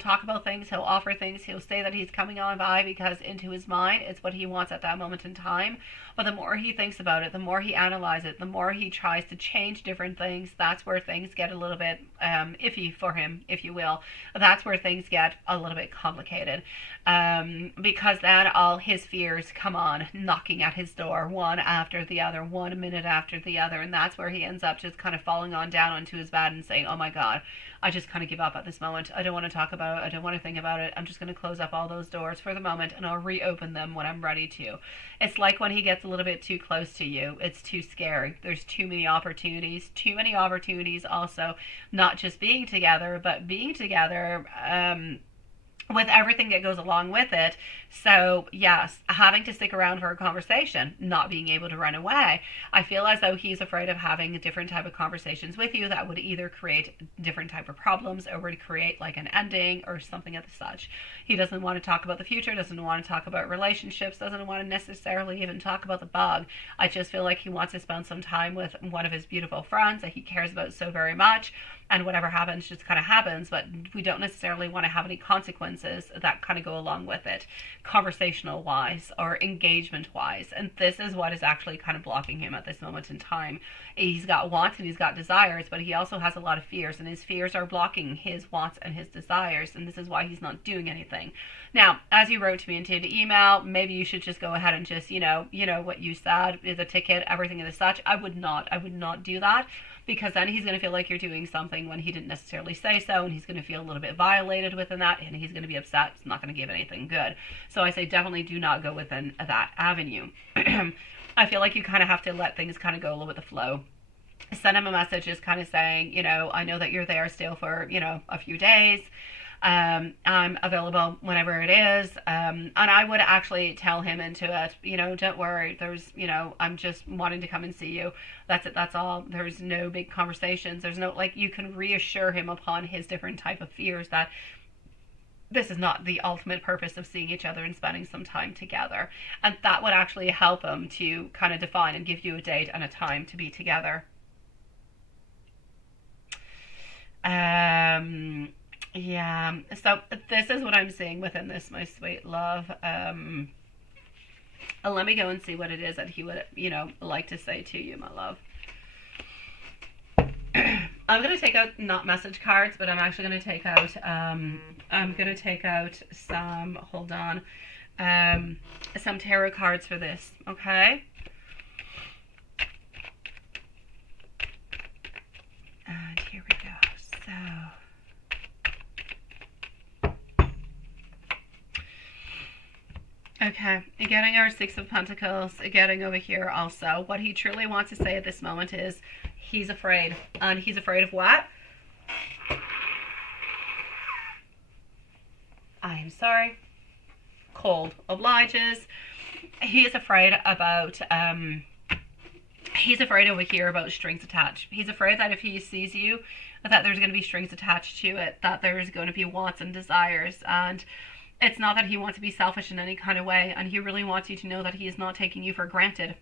talk about things, he'll offer things, he'll say that he's coming on by because into his mind, it's what he wants at that moment in time. But the more he thinks about it, the more he analyzes it, the more he tries to change different things, that's where things get a little bit iffy for him, if you will. That's where things get a little bit complicated. Because then all his fears come on, knocking at his door, one after the other, 1 minute after the other, and that's where he ends up just kind of falling on down onto his bed and saying, oh my God, I just kind of give up at this moment. I don't want to talk about it. I don't want to think about it. I'm just going to close up all those doors for the moment, and I'll reopen them when I'm ready to. It's like when he gets a little bit too close to you. It's too scary. There's too many opportunities. Too many opportunities also, not just being together, but being together with everything that goes along with it. So yes, having to stick around for a conversation, not being able to run away. I feel as though he's afraid of having different type of conversations with you that would either create different type of problems or would create like an ending or something of the such. He doesn't want to talk about the future, doesn't want to talk about relationships, doesn't want to necessarily even talk about the bug. I just feel like he wants to spend some time with one of his beautiful friends that he cares about so very much, and whatever happens just kind of happens, but we don't necessarily want to have any consequences that kind of go along with it, conversational wise or engagement wise. And this is what is actually kind of blocking him at this moment in time. He's got wants and he's got desires, but he also has a lot of fears, and his fears are blocking his wants and his desires, and this is why he's not doing anything. Now, as you wrote to me into the email, maybe you should just go ahead and just, you know what you said is a ticket, everything and such. I would not do that, because then he's going to feel like you're doing something something when he didn't necessarily say so, and he's going to feel a little bit violated within that, and he's going to be upset. It's not going to give anything good. So I say definitely do not go within that avenue. I feel like you kind of have to let things kind of go a little with the flow. Send him a message just kind of saying, you know, I know that you're there still for, you know, a few days. I'm available whenever it is. And I would actually tell him into it, you know, don't worry. There's, you know, I'm just wanting to come and see you. That's it. That's all. There's no big conversations. There's no, like, you can reassure him upon his different type of fears that this is not the ultimate purpose of seeing each other and spending some time together. And that would actually help him to kind of define and give you a date and a time to be together. Yeah, so this is what I'm seeing within this, my sweet love. Let me go and see what it is that he would, you know, like to say to you, my love. I'm going to take out not message cards, but I'm actually going to take out, I'm going to take out some, hold on, some tarot cards for this, okay? And here we go. So... okay, getting our Six of Pentacles, getting over here also. What he truly wants to say at this moment is he's afraid. And he's afraid of what? I am sorry. Cold obliges. He is afraid about, he's afraid over here about strings attached. He's afraid that if he sees you, that there's going to be strings attached to it, that there's going to be wants and desires. And it's not that he wants to be selfish in any kind of way, and he really wants you to know that he is not taking you for granted.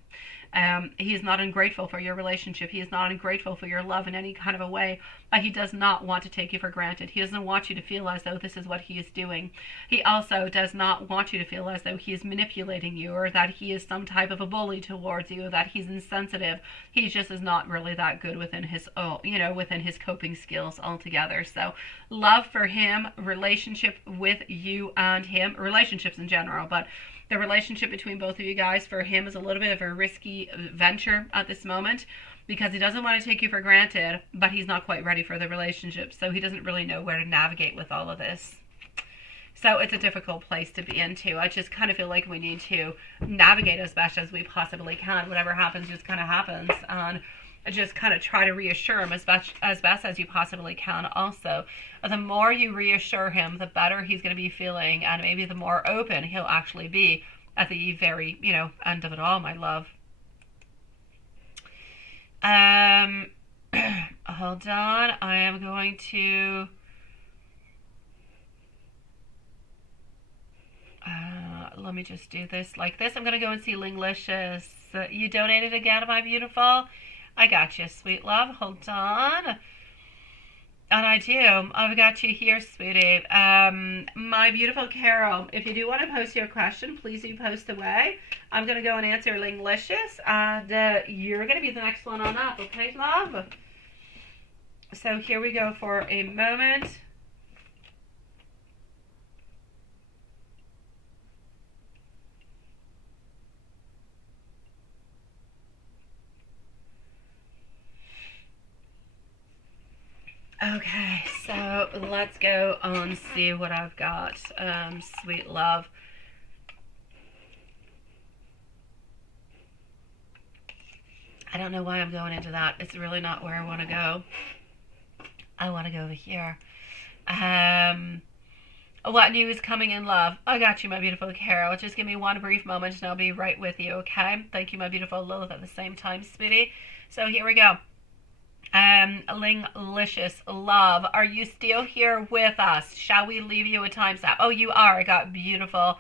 He is not ungrateful for your relationship. He is not ungrateful for your love in any kind of a way. But he does not want to take you for granted. He doesn't want you to feel as though this is what he is doing. He also does not want you to feel as though he is manipulating you, or that he is some type of a bully towards you, or that he's insensitive. He just is not really that good within his, within his coping skills altogether. So love for him, relationship with you and him, relationships in general, but the relationship between both of you guys for him is a little bit of a risky venture at this moment, because he doesn't want to take you for granted, but he's not quite ready for the relationship. So he doesn't really know where to navigate with all of this. So it's a difficult place to be into. I just kind of feel like we need to navigate as best as we possibly can. Whatever happens just kind of happens. And just kind of try to reassure him as best as you possibly can. Also, the more you reassure him, the better he's going to be feeling, and maybe the more open he'll actually be at the very, end of it all, my love. Hold on. I am going to let me just do this like this. I'm going to go and see Linglicious. You donated again, my beautiful. I got you, sweet love. Hold on. And I do. I've got you here, sweetie. My beautiful Carol, if you do want to post your question, please do post away. I'm going to go and answer Linglicious, and you're going to be the next one on up, okay, love? So here we go for a moment. Okay, so let's go and see what I've got, sweet love. I don't know why I'm going into that. It's really not where I want to go. I want to go over here. What new is coming in love? I got you, my beautiful Carol. Just give me one brief moment and I'll be right with you, okay? Thank you, my beautiful Lilith, at the same time, sweetie. So here we go. Linglicious love, are you still here with us? Shall we leave you a time stamp? Oh, you are. I got beautiful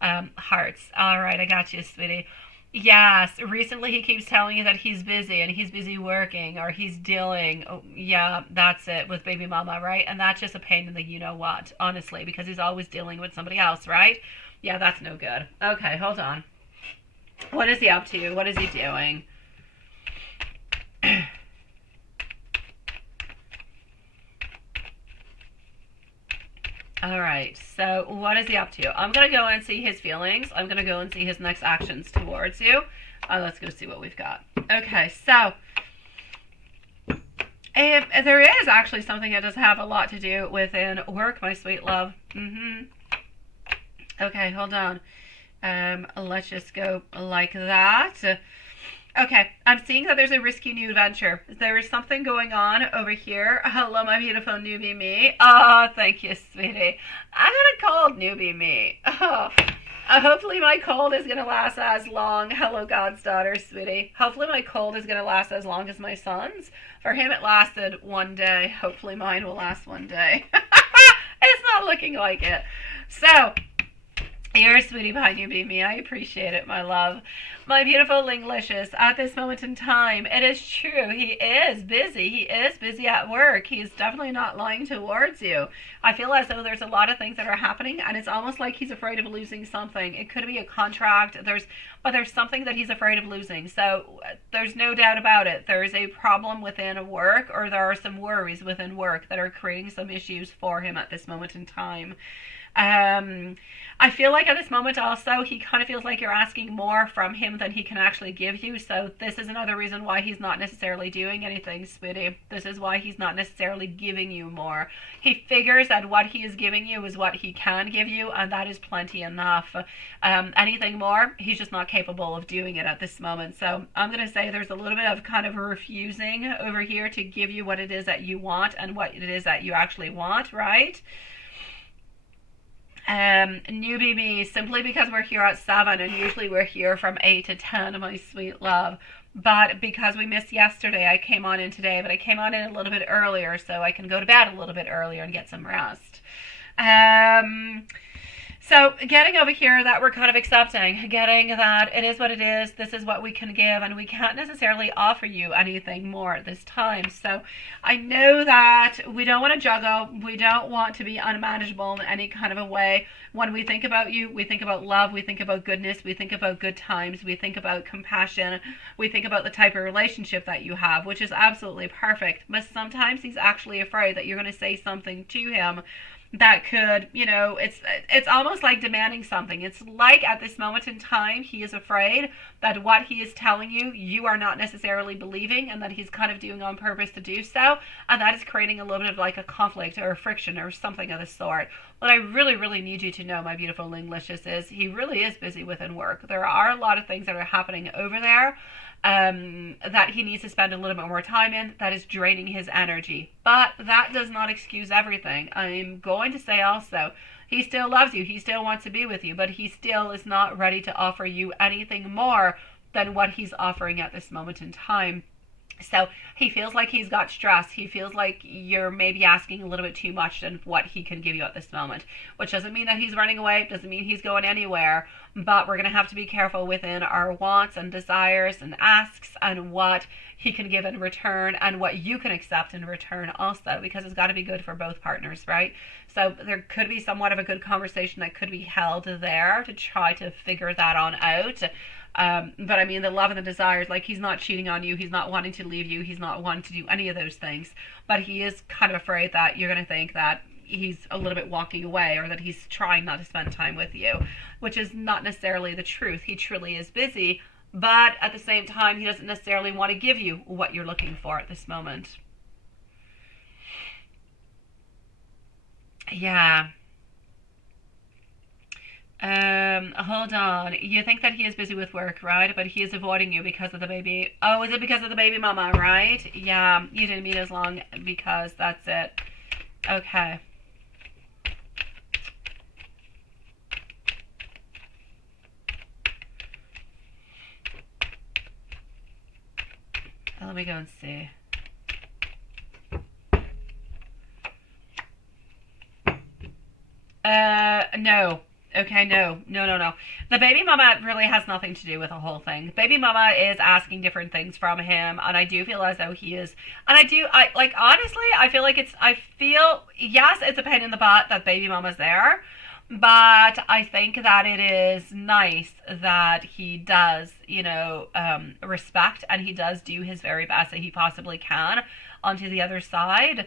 hearts. All right, I got you, sweetie. Yes, recently he keeps telling you that he's busy and he's busy working, or he's dealing, yeah, that's it, with baby mama, right? And that's just a pain in the you-know-what, honestly, because he's always dealing with somebody else, right? Yeah, that's no good. Okay, hold on. What is he up to? What is he doing? All right, so what is he up to? I'm going to go and see his feelings. I'm going to go and see his next actions towards you. Let's go see what we've got. Okay, so There is actually something that does have a lot to do within work, my sweet love. Okay, hold on. Let's just go like that. Okay, I'm seeing that there's a risky new venture. There is something going on over here. Hello, my beautiful newbie me. Oh, thank you, sweetie. I got a cold, newbie me. Oh, hopefully my cold is going to last as long. Hello, God's daughter, sweetie. Hopefully my cold is going to last as long as my son's. For him, it lasted one day. Hopefully mine will last one day. It's not looking like it. So, you're a sweetie pie, newbie me. I appreciate it, my love. My beautiful Linglicious, at this moment in time, it is true. He is busy. He is busy at work. He is definitely not lying towards you. I feel as though there's a lot of things that are happening, and it's almost like he's afraid of losing something. It could be a contract. But there's something that he's afraid of losing. So there's no doubt about it. There's a problem within work, or there are some worries within work that are creating some issues for him at this moment in time. I feel like at this moment also he kind of feels like you're asking more from him than he can actually give you. So this is another reason why he's not necessarily doing anything, sweetie. This is why he's not necessarily giving you more. He figures that what he is giving you is what he can give you, and that is plenty enough. Anything more, he's just not capable of doing it at this moment. So I'm going to say there's a little bit of kind of refusing over here to give you what it is that you want and what it is that you actually want, right? Newbie me, simply because we're here at 7 and usually we're here from 8 to 10, my sweet love. But because we missed yesterday, I came on in today, but I came on in a little bit earlier so I can go to bed a little bit earlier and get some rest. So getting over here that we're kind of accepting, getting that it is what it is, this is what we can give, and we can't necessarily offer you anything more at this time. So I know that we don't want to juggle, we don't want to be unmanageable in any kind of a way. When we think about you, we think about love, we think about goodness, we think about good times, we think about compassion, we think about the type of relationship that you have, which is absolutely perfect. But sometimes he's actually afraid that you're going to say something to him that could, it's almost like demanding something. It's like at this moment in time, he is afraid that what he is telling you, you are not necessarily believing, and that he's kind of doing on purpose to do so, and that is creating a little bit of like a conflict or a friction or something of the sort. What I really, really need you to know, my beautiful Linglicious, is he really is busy within work. There are a lot of things that are happening over there that he needs to spend a little bit more time in, that is draining his energy. But that does not excuse everything. I'm going to say also, he still loves you, he still wants to be with you, but he still is not ready to offer you anything more than what he's offering at this moment in time. So he feels like he's got stress. He feels like you're maybe asking a little bit too much than what he can give you at this moment, which doesn't mean that he's running away, doesn't mean he's going anywhere, but we're going to have to be careful within our wants and desires and asks and what he can give in return and what you can accept in return also, because it's got to be good for both partners, right? So there could be somewhat of a good conversation that could be held there to try to figure that on out. But I mean, the love and the desires, like he's not cheating on you, he's not wanting to leave you, he's not wanting to do any of those things, but he is kind of afraid that you're going to think that he's a little bit walking away, or that he's trying not to spend time with you, which is not necessarily the truth. He truly is busy, but at the same time, he doesn't necessarily want to give you what you're looking for at this moment. Yeah. Hold on. You think that he is busy with work, right? But he is avoiding you because of the baby. Oh, is it because of the baby mama, right? Yeah, you didn't meet as long because that's it. Okay. Let me go and see. No. Okay, no. The baby mama really has nothing to do with the whole thing. Baby mama is asking different things from him, and I do feel as though he is, and honestly, I feel, yes, it's a pain in the butt that baby mama's there, but I think that it is nice that he does, respect, and he does do his very best that he possibly can. onto the other side.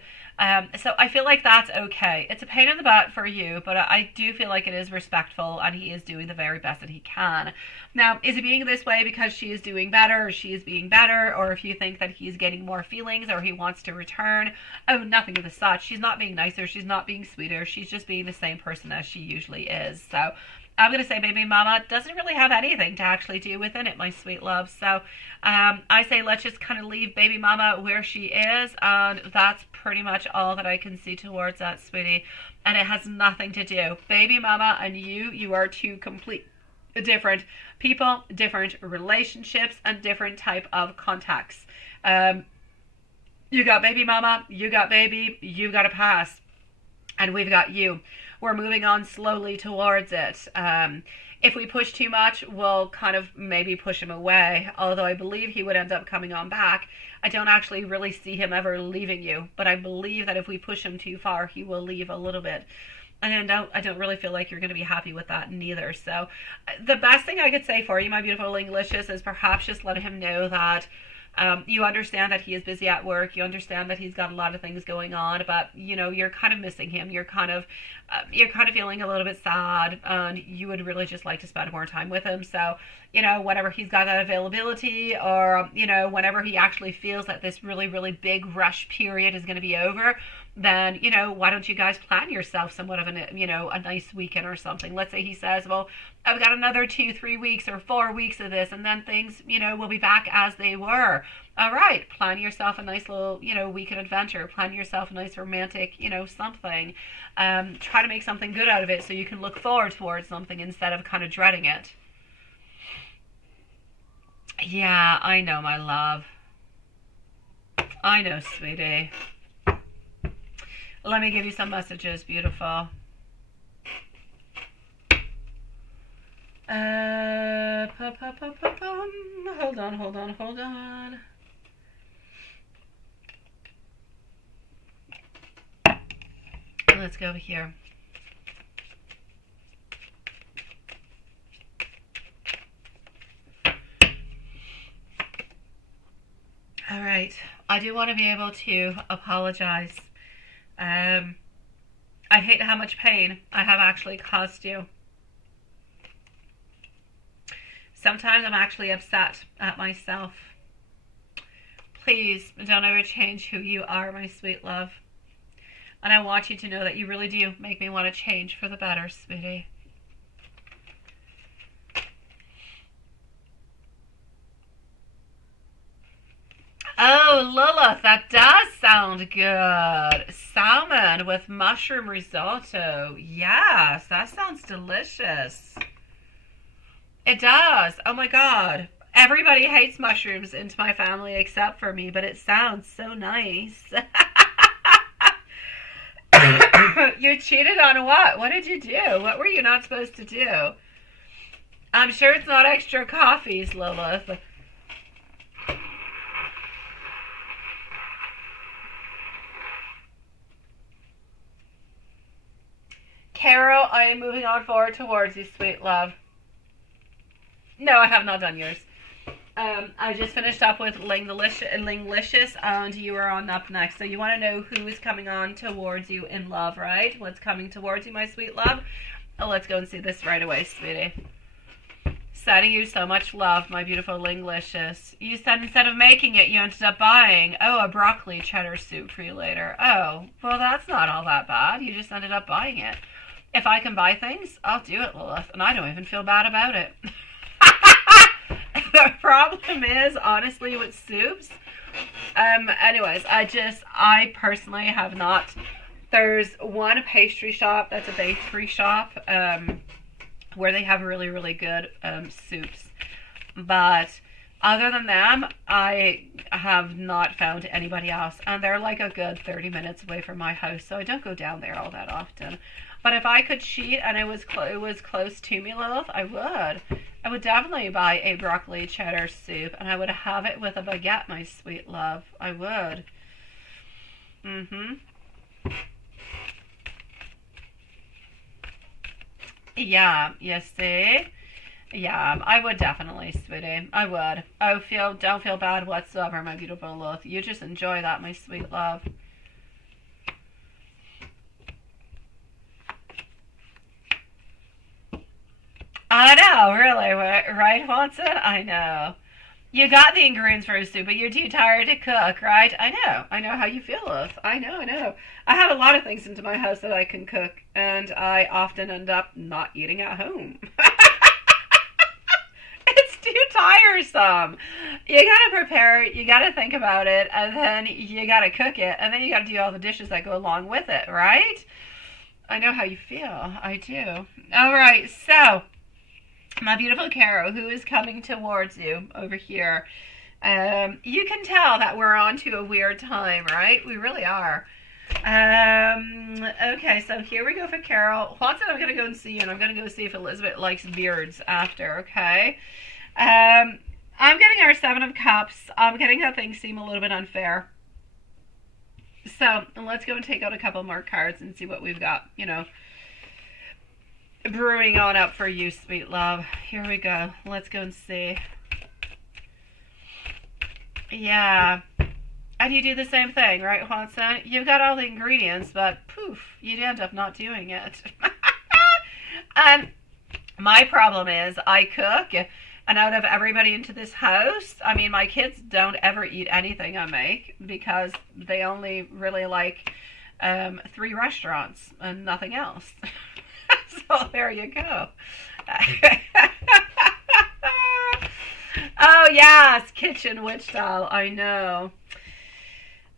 So I feel like that's okay. It's a pain in the butt for you, but I do feel like it is respectful, and he is doing the very best that he can. Now, is he being this way because she is doing better, or she is being better, or if you think that he's getting more feelings, or he wants to return? Oh, nothing of the such. She's not being nicer. She's not being sweeter. She's just being the same person as she usually is. So I'm going to say baby mama doesn't really have anything to actually do within it, my sweet love. So I say let's just kind of leave baby mama where she is. And that's pretty much all that I can see towards that, sweetie. And it has nothing to do. Baby mama and you are two complete different people, different relationships, and different type of contacts. You got baby mama, you got baby, you got a pass. And we've got you. We're moving on slowly towards it. If we push too much, we'll kind of maybe push him away. Although I believe he would end up coming on back. I don't actually really see him ever leaving you. But I believe that if we push him too far, he will leave a little bit. And I don't really feel like you're going to be happy with that neither. So the best thing I could say for you, my beautiful Englishers, is perhaps just let him know that you understand that he is busy at work. You understand that he's got a lot of things going on, but you know you're kind of missing him. You're kind of feeling a little bit sad, and you would really just like to spend more time with him. So you know, whenever he's got that availability, or you know, whenever he actually feels that this really, really big rush period is going to be over, then you know, why don't you guys plan yourself somewhat of a nice weekend or something? Let's say he says, well, I've got another 2-3 weeks or 4 weeks of this, and then things, you know, will be back as they were. All right, plan yourself a nice little, you know, weekend adventure. Plan yourself a nice romantic, you know, something. Try to make something good out of it so you can look forward towards something instead of kind of dreading it. Yeah, I know, my love. I know, sweetie. Let me give you some messages, beautiful. Hold on. Let's go over here. All right. I do want to be able to apologize. I hate how much pain I have actually caused you. Sometimes I'm actually upset at myself. Please don't ever change who you are, my sweet love. And I want you to know that you really do make me want to change for the better, sweetie. Oh, Lilith, that does sound good. Salmon with mushroom risotto. Yes, that sounds delicious. It does. Oh my God. Everybody hates mushrooms in my family except for me, but it sounds so nice. You cheated on what? What did you do? What were you not supposed to do? I'm sure it's not extra coffees, Lilith. Carol, I am moving on forward towards you, sweet love. No, I have not done yours. I just finished up with Linglicious, and you are on up next. So you want to know who is coming on towards you in love, right? What's coming towards you, my sweet love? Oh, let's go and see this right away, sweetie. Sending you so much love, my beautiful Linglicious. You said instead of making it, you ended up buying, a broccoli cheddar soup for you later. Oh, well, that's not all that bad. You just ended up buying it. If I can buy things, I'll do it, Lilith, and I don't even feel bad about it. The problem is, honestly, with soups, anyways, I personally have not. There's one pastry shop that's a bakery shop, where they have really, really good soups, but other than them, I have not found anybody else, and they're like a good 30 minutes away from my house, so I don't go down there all that often. But if I could cheat and it was close to me, Lilith, I would definitely buy a broccoli cheddar soup, and I would have it with a baguette, my sweet love. I would. Yeah, you see? Yeah, I would definitely, sweetie. I would. Don't feel bad whatsoever, my beautiful love. You just enjoy that, my sweet love. I know, really, right, Watson? I know. You got the ingredients for a soup, but you're too tired to cook, right? I know. I know how you feel, love. I know, I know. I have a lot of things into my house that I can cook, and I often end up not eating at home. It's too tiresome. You gotta prepare it, you gotta think about it, and then you gotta cook it, and then you gotta do all the dishes that go along with it, right? I know how you feel. I do. All right, so my beautiful Caro, who is coming towards you over here. You can tell that we're on to a weird time, right? We really are. Okay, so here we go for Carol. Watson, I'm going to go and see you, and I'm going to go see if Elizabeth likes beards after, okay? I'm getting our Seven of Cups. I'm getting how things seem a little bit unfair. So let's go and take out a couple more cards and see what we've got, brewing on up for you, sweet love. Here we go. Let's go and see. Yeah. And you do the same thing, right, Watson? You've got all the ingredients, but poof, you'd end up not doing it. And my problem is I cook, and out of everybody into this house, I mean, my kids don't ever eat anything I make because they only really like 3 restaurants and nothing else. So there you go. Oh yes, kitchen witch doll. I know.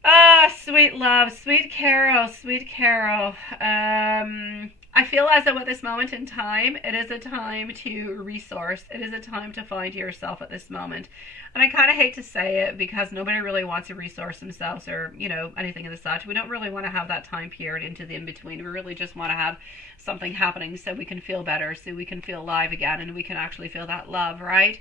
Ah, sweet love, sweet Carol, sweet Carol. I feel as though at this moment in time, it is a time to resource. It is a time to find yourself at this moment. And I kind of hate to say it because nobody really wants to resource themselves or, anything of the such. We don't really want to have that time period into the in-between. We really just want to have something happening so we can feel better, so we can feel alive again, and we can actually feel that love, right?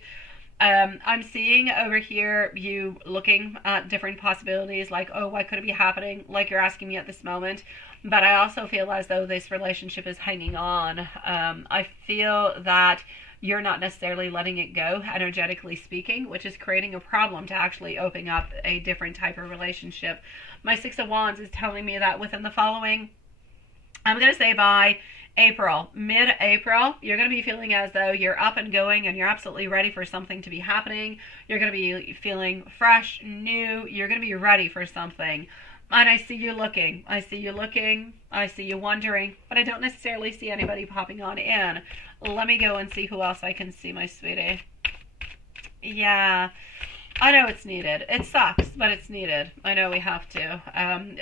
I'm seeing over here you looking at different possibilities like, oh, what could it be happening? Like you're asking me at this moment. But I also feel as though this relationship is hanging on. I feel that you're not necessarily letting it go, energetically speaking, which is creating a problem to actually open up a different type of relationship. My Six of Wands is telling me that within the following, I'm going to say by April, mid-April, you're going to be feeling as though you're up and going and you're absolutely ready for something to be happening. You're going to be feeling fresh, new. You're going to be ready for something. And I see you looking. I see you looking. I see you wondering. But I don't necessarily see anybody popping on in. Let me go and see who else I can see, my sweetie. Yeah. I know it's needed. It sucks, but it's needed. I know we have to.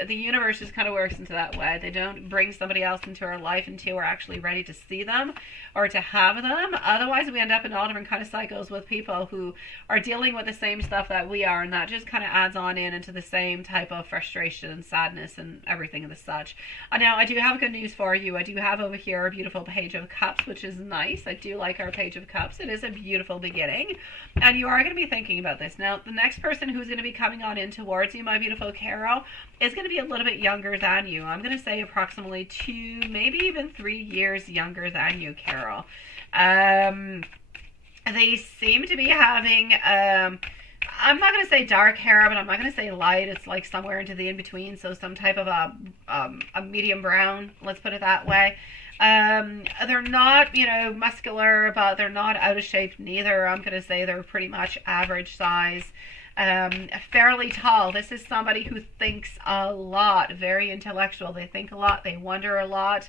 The universe just kind of works into that way. They don't bring somebody else into our life until we're actually ready to see them or to have them. Otherwise, we end up in all different kind of cycles with people who are dealing with the same stuff that we are, and that just kind of adds on into the same type of frustration and sadness and everything of the such. Now, I do have good news for you. I do have over here a beautiful Page of Cups, which is nice. I do like our Page of Cups. It is a beautiful beginning, and you are going to be thinking about this. Now, the next person who's going to be coming on in towards you, my beautiful Carol, is going to be a little bit younger than you. I'm going to say approximately 2, maybe even 3 years younger than you, Carol. They seem to be having, I'm not going to say dark hair, but I'm not going to say light. It's like somewhere into the in-between, so some type of a medium brown, let's put it that way. They're not, muscular, but they're not out of shape neither. I'm going to say they're pretty much average size. Fairly tall. This is somebody who thinks a lot, very intellectual. They think a lot, they wonder a lot.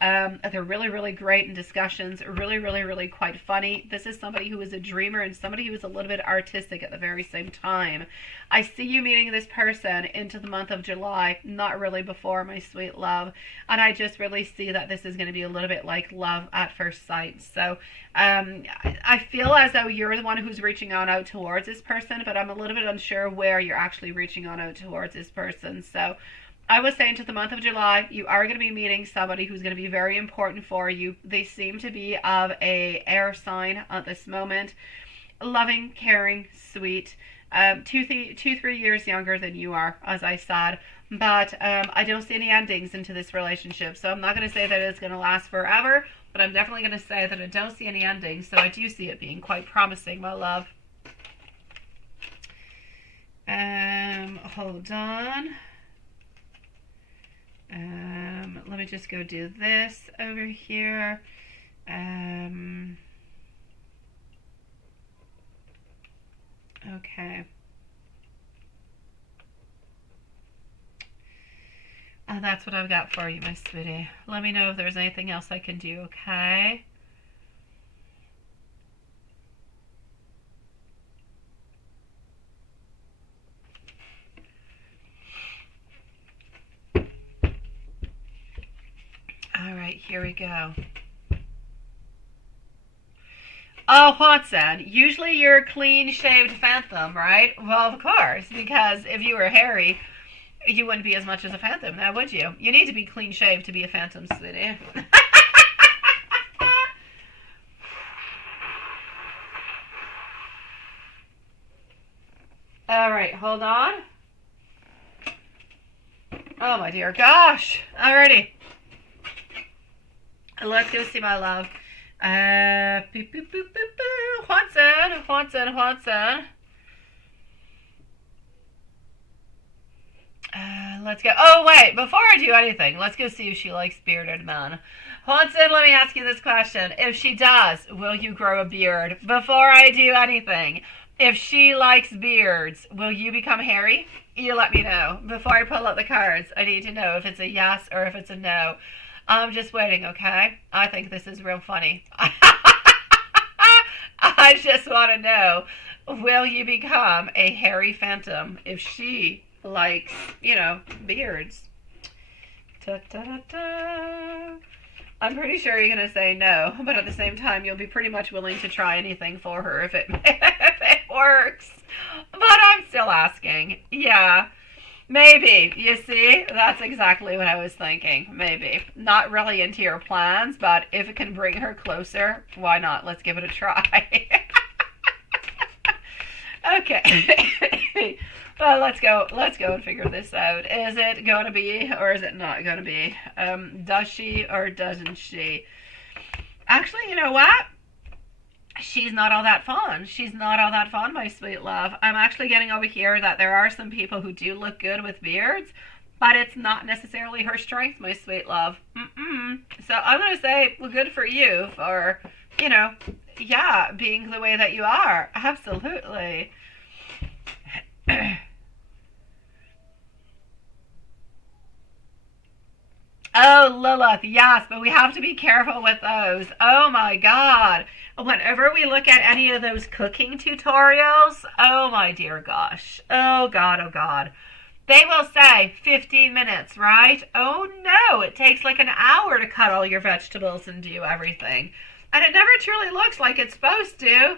They're really, really great in discussions, really, really, really quite funny. This is somebody who is a dreamer and somebody who is a little bit artistic at the very same time. I see you meeting this person into the month of July, not really before, my sweet love. And I just really see that this is going to be a little bit like love at first sight. So I feel as though you're the one who's reaching on out towards this person, but I'm a little bit unsure where you're actually reaching on out towards this person. So I was saying to the month of July, you are going to be meeting somebody who's going to be very important for you. They seem to be of a air sign at this moment. Loving, caring, sweet. 2-3 years younger than you are, as I said. But I don't see any endings into this relationship. So I'm not going to say that it's going to last forever. but I'm definitely going to say that I don't see any ending, so I do see it being quite promising, my love. Hold on. Let me just go do this over here. Okay. That's what I've got for you, my sweetie. Let me know if there's anything else I can do, okay? All right, here we go. Oh, Watson, usually you're a clean-shaved phantom, right? Well, of course, because if you were hairy, you wouldn't be as much as a phantom, now would you? You need to be clean-shaved to be a phantom, sweetie. All right, hold on. Oh, my dear gosh. Alrighty. Let's go see my love. Boop, boop, boop, boop, boop. Watson. Let's go. Oh, wait. Before I do anything, let's go see if she likes bearded men. Watson, let me ask you this question. If she does, will you grow a beard? Before I do anything, if she likes beards, will you become hairy? You let me know. Before I pull up the cards, I need to know if it's a yes or if it's a no. I'm just waiting, okay? I think this is real funny. I just want to know, will you become a hairy phantom if she likes, beards? Ta-ta-ta-ta. I'm pretty sure you're going to say no, but at the same time, you'll be pretty much willing to try anything for her if it, if it works. But I'm still asking. Yeah. Maybe. You see? That's exactly what I was thinking. Maybe. Not really into your plans, but if it can bring her closer, why not? Let's give it a try. Okay. Well, let's go and figure this out. Is it going to be or is it not going to be? Does she or doesn't she? Actually, you know what? She's not all that fun. She's not all that fun, my sweet love. I'm actually getting over here that there are some people who do look good with beards, but it's not necessarily her strength, my sweet love. So I'm going to say, well, good for you for, yeah, being the way that you are. Absolutely. Oh, Lilith, yes, but we have to be careful with those. Oh my God. Whenever we look at any of those cooking tutorials, oh my dear gosh. Oh God, oh God. They will say 15 minutes, right? Oh no, it takes like an hour to cut all your vegetables and do everything. And it never truly looks like it's supposed to.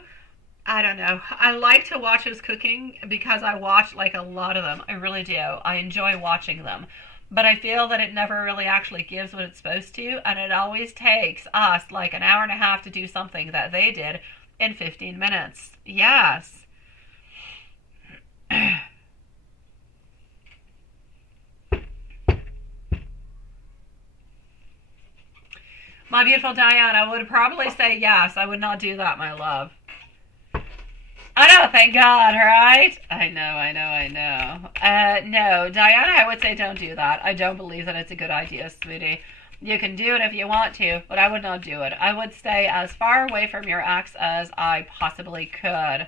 I don't know. I like to watch his cooking because I watch like a lot of them. I really do. I enjoy watching them. But I feel that it never really actually gives what it's supposed to, and it always takes us like an hour and a half to do something that they did in 15 minutes. Yes. My beautiful Diana, I would probably say yes. I would not do that, my love. I know, thank God, right? I know. No, Diana, I would say don't do that. I don't believe that it's a good idea, sweetie. You can do it if you want to, but I would not do it. I would stay as far away from your ex as I possibly could.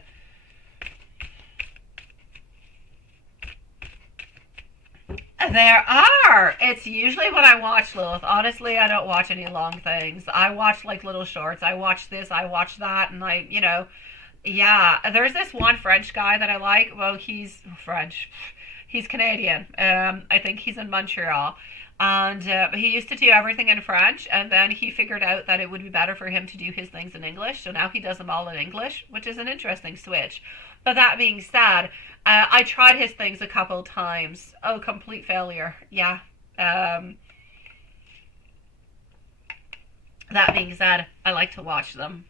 There are. It's usually when I watch, Lilith. Honestly, I don't watch any long things. I watch like little shorts. I watch this, I watch that, and yeah, there's this one French guy that I like. Well, he's French. He's Canadian. I think he's in Montreal. And he used to do everything in French, and then he figured out that it would be better for him to do his things in English. So now he does them all in English, which is an interesting switch. But that being said, I tried his things a couple times. Oh, complete failure. Yeah. That being said, I like to watch them.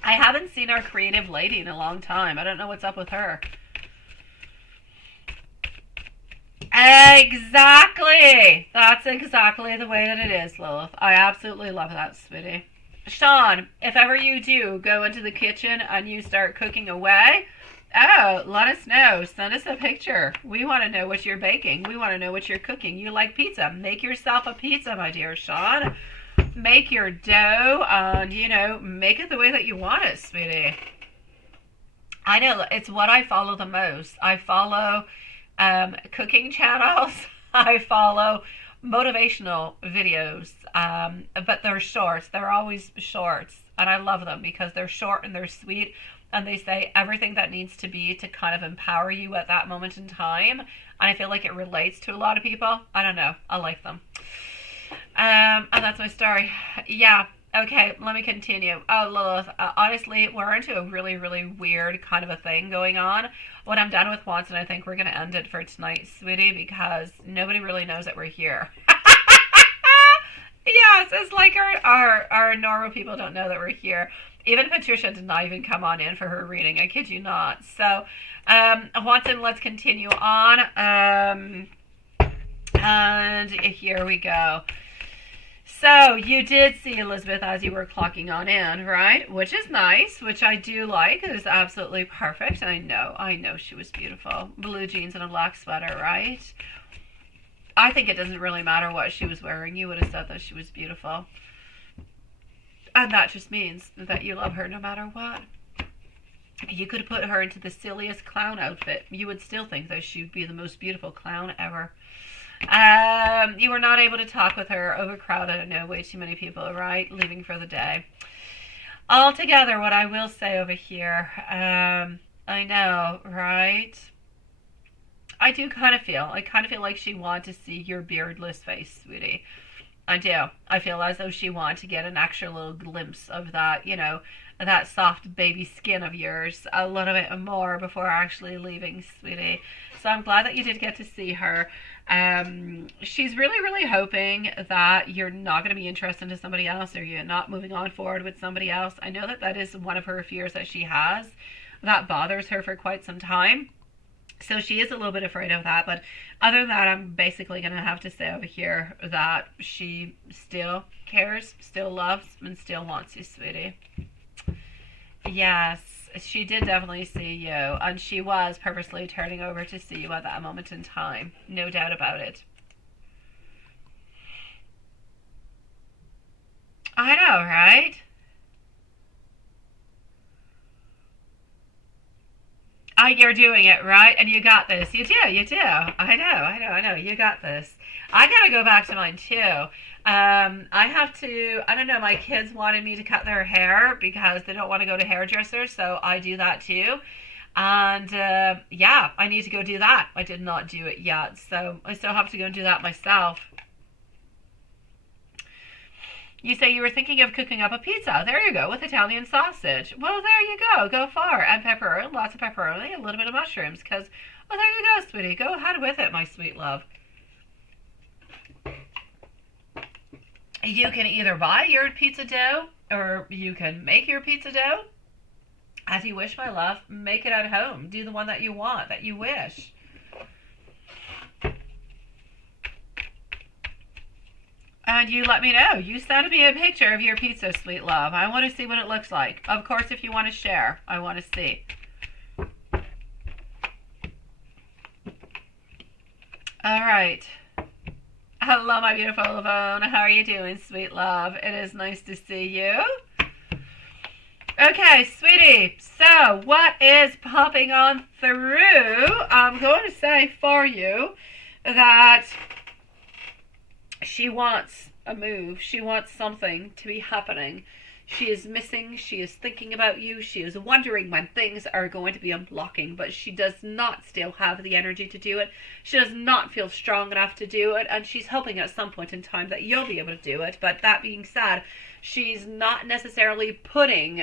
I haven't seen our creative lady in a long time. I don't know what's up with her. Exactly. That's exactly the way that it is, Lilith. I absolutely love that, sweetie. Sean, if ever you do go into the kitchen and you start cooking away, oh, let us know. Send us a picture. We want to know what you're baking. We want to know what you're cooking. You like pizza. Make yourself a pizza, my dear Sean. Make your dough and, make it the way that you want it, sweetie. I know it's what I follow the most. I follow cooking channels. I follow motivational videos, but they're shorts. They're always shorts, and I love them because they're short and they're sweet, and they say everything that needs to be to kind of empower you at that moment in time. And I feel like it relates to a lot of people. I don't know. I like them. And that's my story. Yeah. Okay, let me continue. Lilith, honestly, we're into a really, really weird kind of a thing going on. When I'm done with Watson, I think we're going to end it for tonight, sweetie, because nobody really knows that we're here. Yes, it's like our normal people don't know that we're here. Even Patricia did not even come on in for her reading. I kid you not. So, Watson, let's continue on. And here we go. So, you did see Elizabeth as you were clocking on in, right? Which is nice, which I do like. It is absolutely perfect. I know she was beautiful. Blue jeans and a black sweater, right? I think it doesn't really matter what she was wearing. You would have said that she was beautiful. And that just means that you love her no matter what. You could put her into the silliest clown outfit. You would still think that she would be the most beautiful clown ever. You were not able to talk with her. Overcrowded. I know, way too many people, right? Leaving for the day. Altogether, what I will say over here, I know, right? I kind of feel like she wanted to see your beardless face, sweetie. I do. I feel as though she wanted to get an extra little glimpse of that, that soft baby skin of yours a little bit more before actually leaving, sweetie. So I'm glad that you did get to see her. She's really, really hoping that you're not going to be interested in somebody else, or you're not moving on forward with somebody else. I know that is one of her fears that she has. That bothers her for quite some time. So she is a little bit afraid of that. But other than that, I'm basically going to have to say over here that she still cares, still loves, and still wants you, sweetie. Yes, she did definitely see you, and she was purposely turning over to see you at that moment in time. No doubt about it. I know, right? You're doing it, right? And you got this. You do. I know. You got this. I gotta go back to mine too. I have to, I don't know, my kids wanted me to cut their hair because they don't want to go to hairdressers, so I do that too. And yeah, I need to go do that. I did not do it yet, so I still have to go and do that myself. You say you were thinking of cooking up a pizza. There you go, with Italian sausage. Well, there you go. Go far. And pepperoni, lots of pepperoni, a little bit of mushrooms. Because, well, there you go, sweetie. Go ahead with it, my sweet love. You can either buy your pizza dough, or you can make your pizza dough. As you wish, my love. Make it at home. Do the one that you want, that you wish. And you let me know. You send me a picture of your pizza, sweet love. I want to see what it looks like. Of course, if you want to share, I want to see. All right. Hello, my beautiful Lavone. How are you doing, sweet love? It is nice to see you. Okay, sweetie. So, what is popping on through? I'm going to say for you that she wants a move. She wants something to be happening. She is missing. She is thinking about you. She is wondering when things are going to be unblocking, but she does not still have the energy to do it. She does not feel strong enough to do it, and she's hoping at some point in time that you'll be able to do it. But that being said, she's not necessarily putting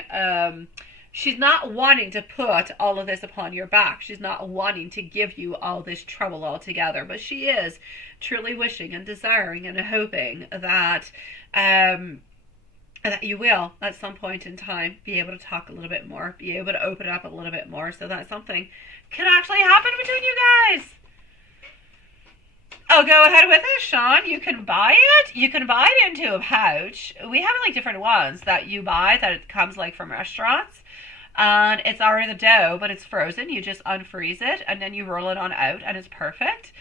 she's not wanting to put all of this upon your back. She's not wanting to give you all this trouble altogether, but she is truly wishing and desiring and hoping that that you will at some point in time be able to talk a little bit more, be able to open up a little bit more, so that something can actually happen between you guys. Oh, go ahead with it, Sean. You can buy it. You can buy it into a pouch. We have like different ones that you buy that it comes like from restaurants. And it's already the dough, but it's frozen. You just unfreeze it and then you roll it on out and it's perfect.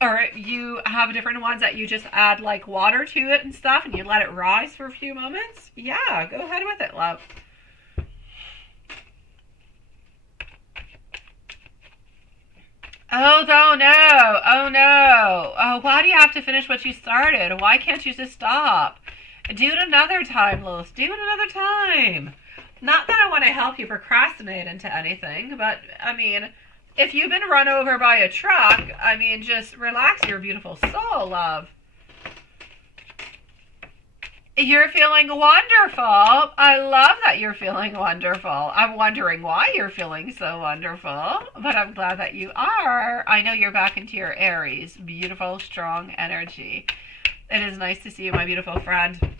Or you have different ones that you just add like water to it and stuff and you let it rise for a few moments. Yeah, go ahead with it, love. Oh, no. Oh, no. Oh, why do you have to finish what you started? Why can't you just stop? Do it another time, Lilith. Do it another time. Not that I want to help you procrastinate into anything, but, I mean, if you've been run over by a truck, I mean, just relax your beautiful soul, love. You're feeling wonderful. I love that you're feeling wonderful. I'm wondering why you're feeling so wonderful, but I'm glad that you are. I know you're back into your Aries. Beautiful, strong energy. It is nice to see you, my beautiful friend.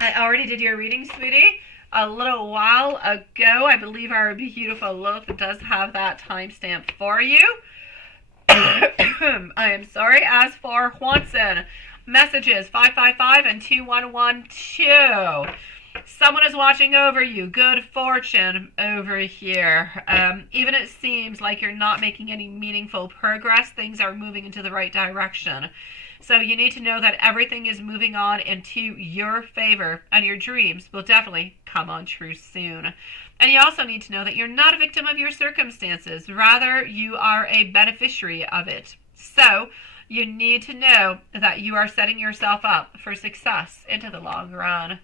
I already did your reading, sweetie, a little while ago. I believe our beautiful Lilith does have that timestamp for you. I am sorry. As for Juanson, messages 555 and 2112. Someone is watching over you. Good fortune over here. Even it seems like you're not making any meaningful progress, things are moving into the right direction. So you need to know that everything is moving on into your favor and your dreams will definitely come on true soon. And you also need to know that you're not a victim of your circumstances. Rather, you are a beneficiary of it. So you need to know that you are setting yourself up for success into the long run.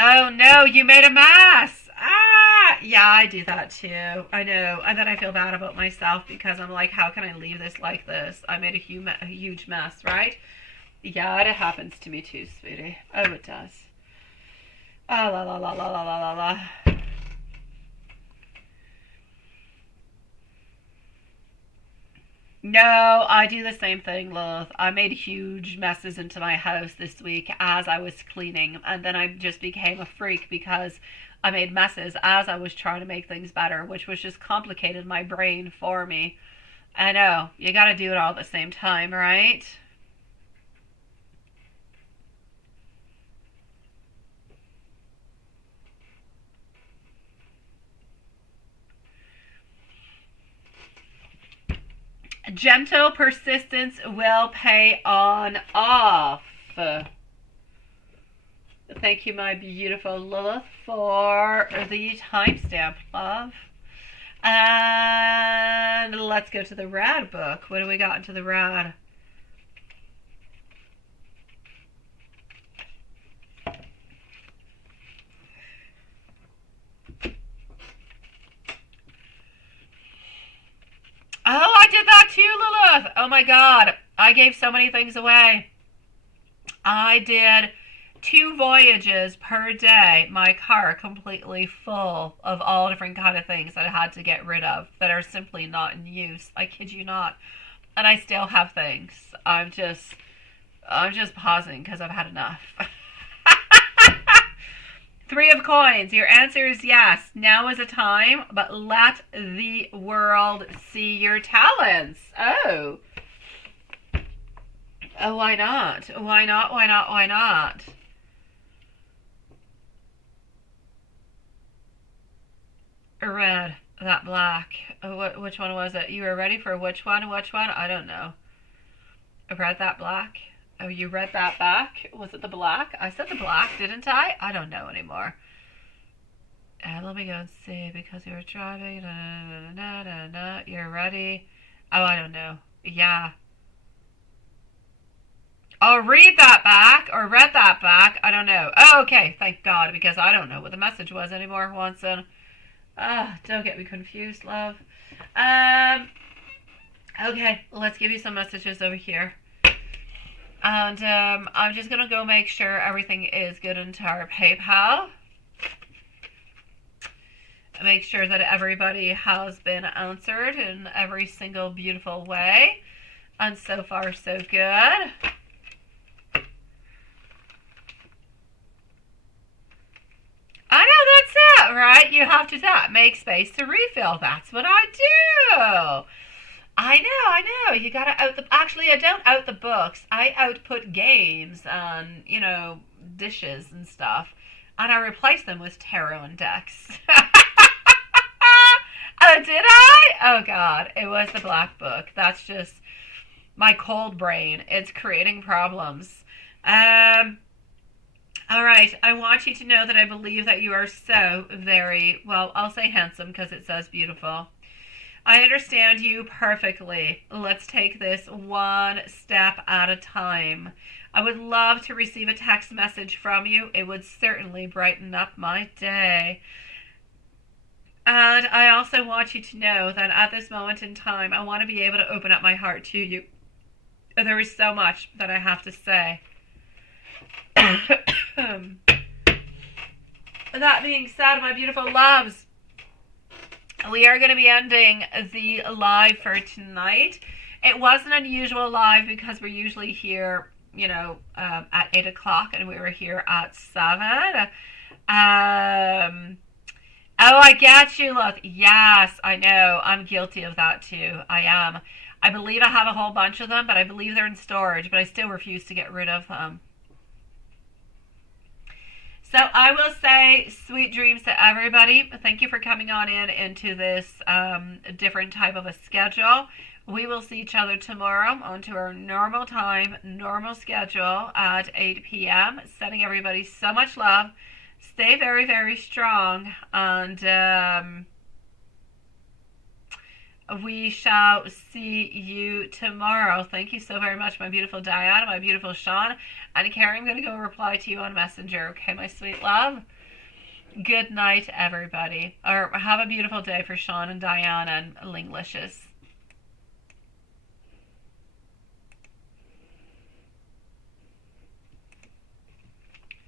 Oh no, you made a mess. Yeah, I do that too. I know. And then I feel bad about myself because I'm like, how can I leave this like this? I made a huge mess, right? Yeah, it happens to me too, sweetie. Oh, it does. Ah, la la la la la la la la. No, I do the same thing, Lilith. I made huge messes into my house this week as I was cleaning, and then I just became a freak because I made messes as I was trying to make things better, which was just complicated my brain for me. I know, you gotta do it all at the same time, right? Gentle persistence will pay on off. Thank you, my beautiful Lilith, for the timestamp, love. And let's go to the rad book. What do we got into the rad? Oh, I did that too, Lilith. Oh my God. I gave so many things away. I did 2 voyages per day. My car completely full of all different kind of things that I had to get rid of that are simply not in use. I kid you not. And I still have things. I'm just pausing because I've had enough. 3 of coins. Your answer is yes. Now is a time, but let the world see your talents. Oh. Oh, why not? Why not? Why not? Why not? Red. That black. Which one was it? You were ready for which one? Which one? I don't know. Red, that black. Oh, you read that back? Was it the black? I said the black, didn't I? I don't know anymore. Let me go and see, because you were driving. You're ready. Oh, I don't know. Yeah. I'll read that back, or read that back. I don't know. Oh, okay. Thank God, because I don't know what the message was anymore, Wanson. Don't get me confused, love. Okay, let's give you some messages over here. And I'm just going to go make sure everything is good into our PayPal. Make sure that everybody has been answered in every single beautiful way. And so far, so good. I know, that's it, right? You have to make space to refill. That's what I do. I know. You gotta out the. Actually, I don't out the books. I output games and dishes and stuff, and I replace them with tarot and decks. Oh, did I? Oh God, it was the black book. That's just my cold brain. It's creating problems. All right. I want you to know that I believe that you are so very well. I'll say handsome because it says beautiful. I understand you perfectly. Let's take this one step at a time. I would love to receive a text message from you. It would certainly brighten up my day. And I also want you to know that at this moment in time, I want to be able to open up my heart to you. There is so much that I have to say. That being said, my beautiful loves, we are going to be ending the live for tonight. It was an unusual live because we're usually here, at 8 o'clock, and we were here at 7. Oh, I get you, look. Yes, I know. I'm guilty of that too. I am. I believe I have a whole bunch of them, but I believe they're in storage, but I still refuse to get rid of them. So I will say sweet dreams to everybody. Thank you for coming on into this different type of a schedule. We will see each other tomorrow onto our normal time, normal schedule at 8 p.m. Sending everybody so much love. Stay very, very strong, and we shall see you tomorrow. Thank you so very much, my beautiful Diana, my beautiful Sean, and Carrie. I'm going to go reply to you on Messenger, okay, my sweet love? Good night, everybody. Or have a beautiful day for Sean and Diana and Linglicious.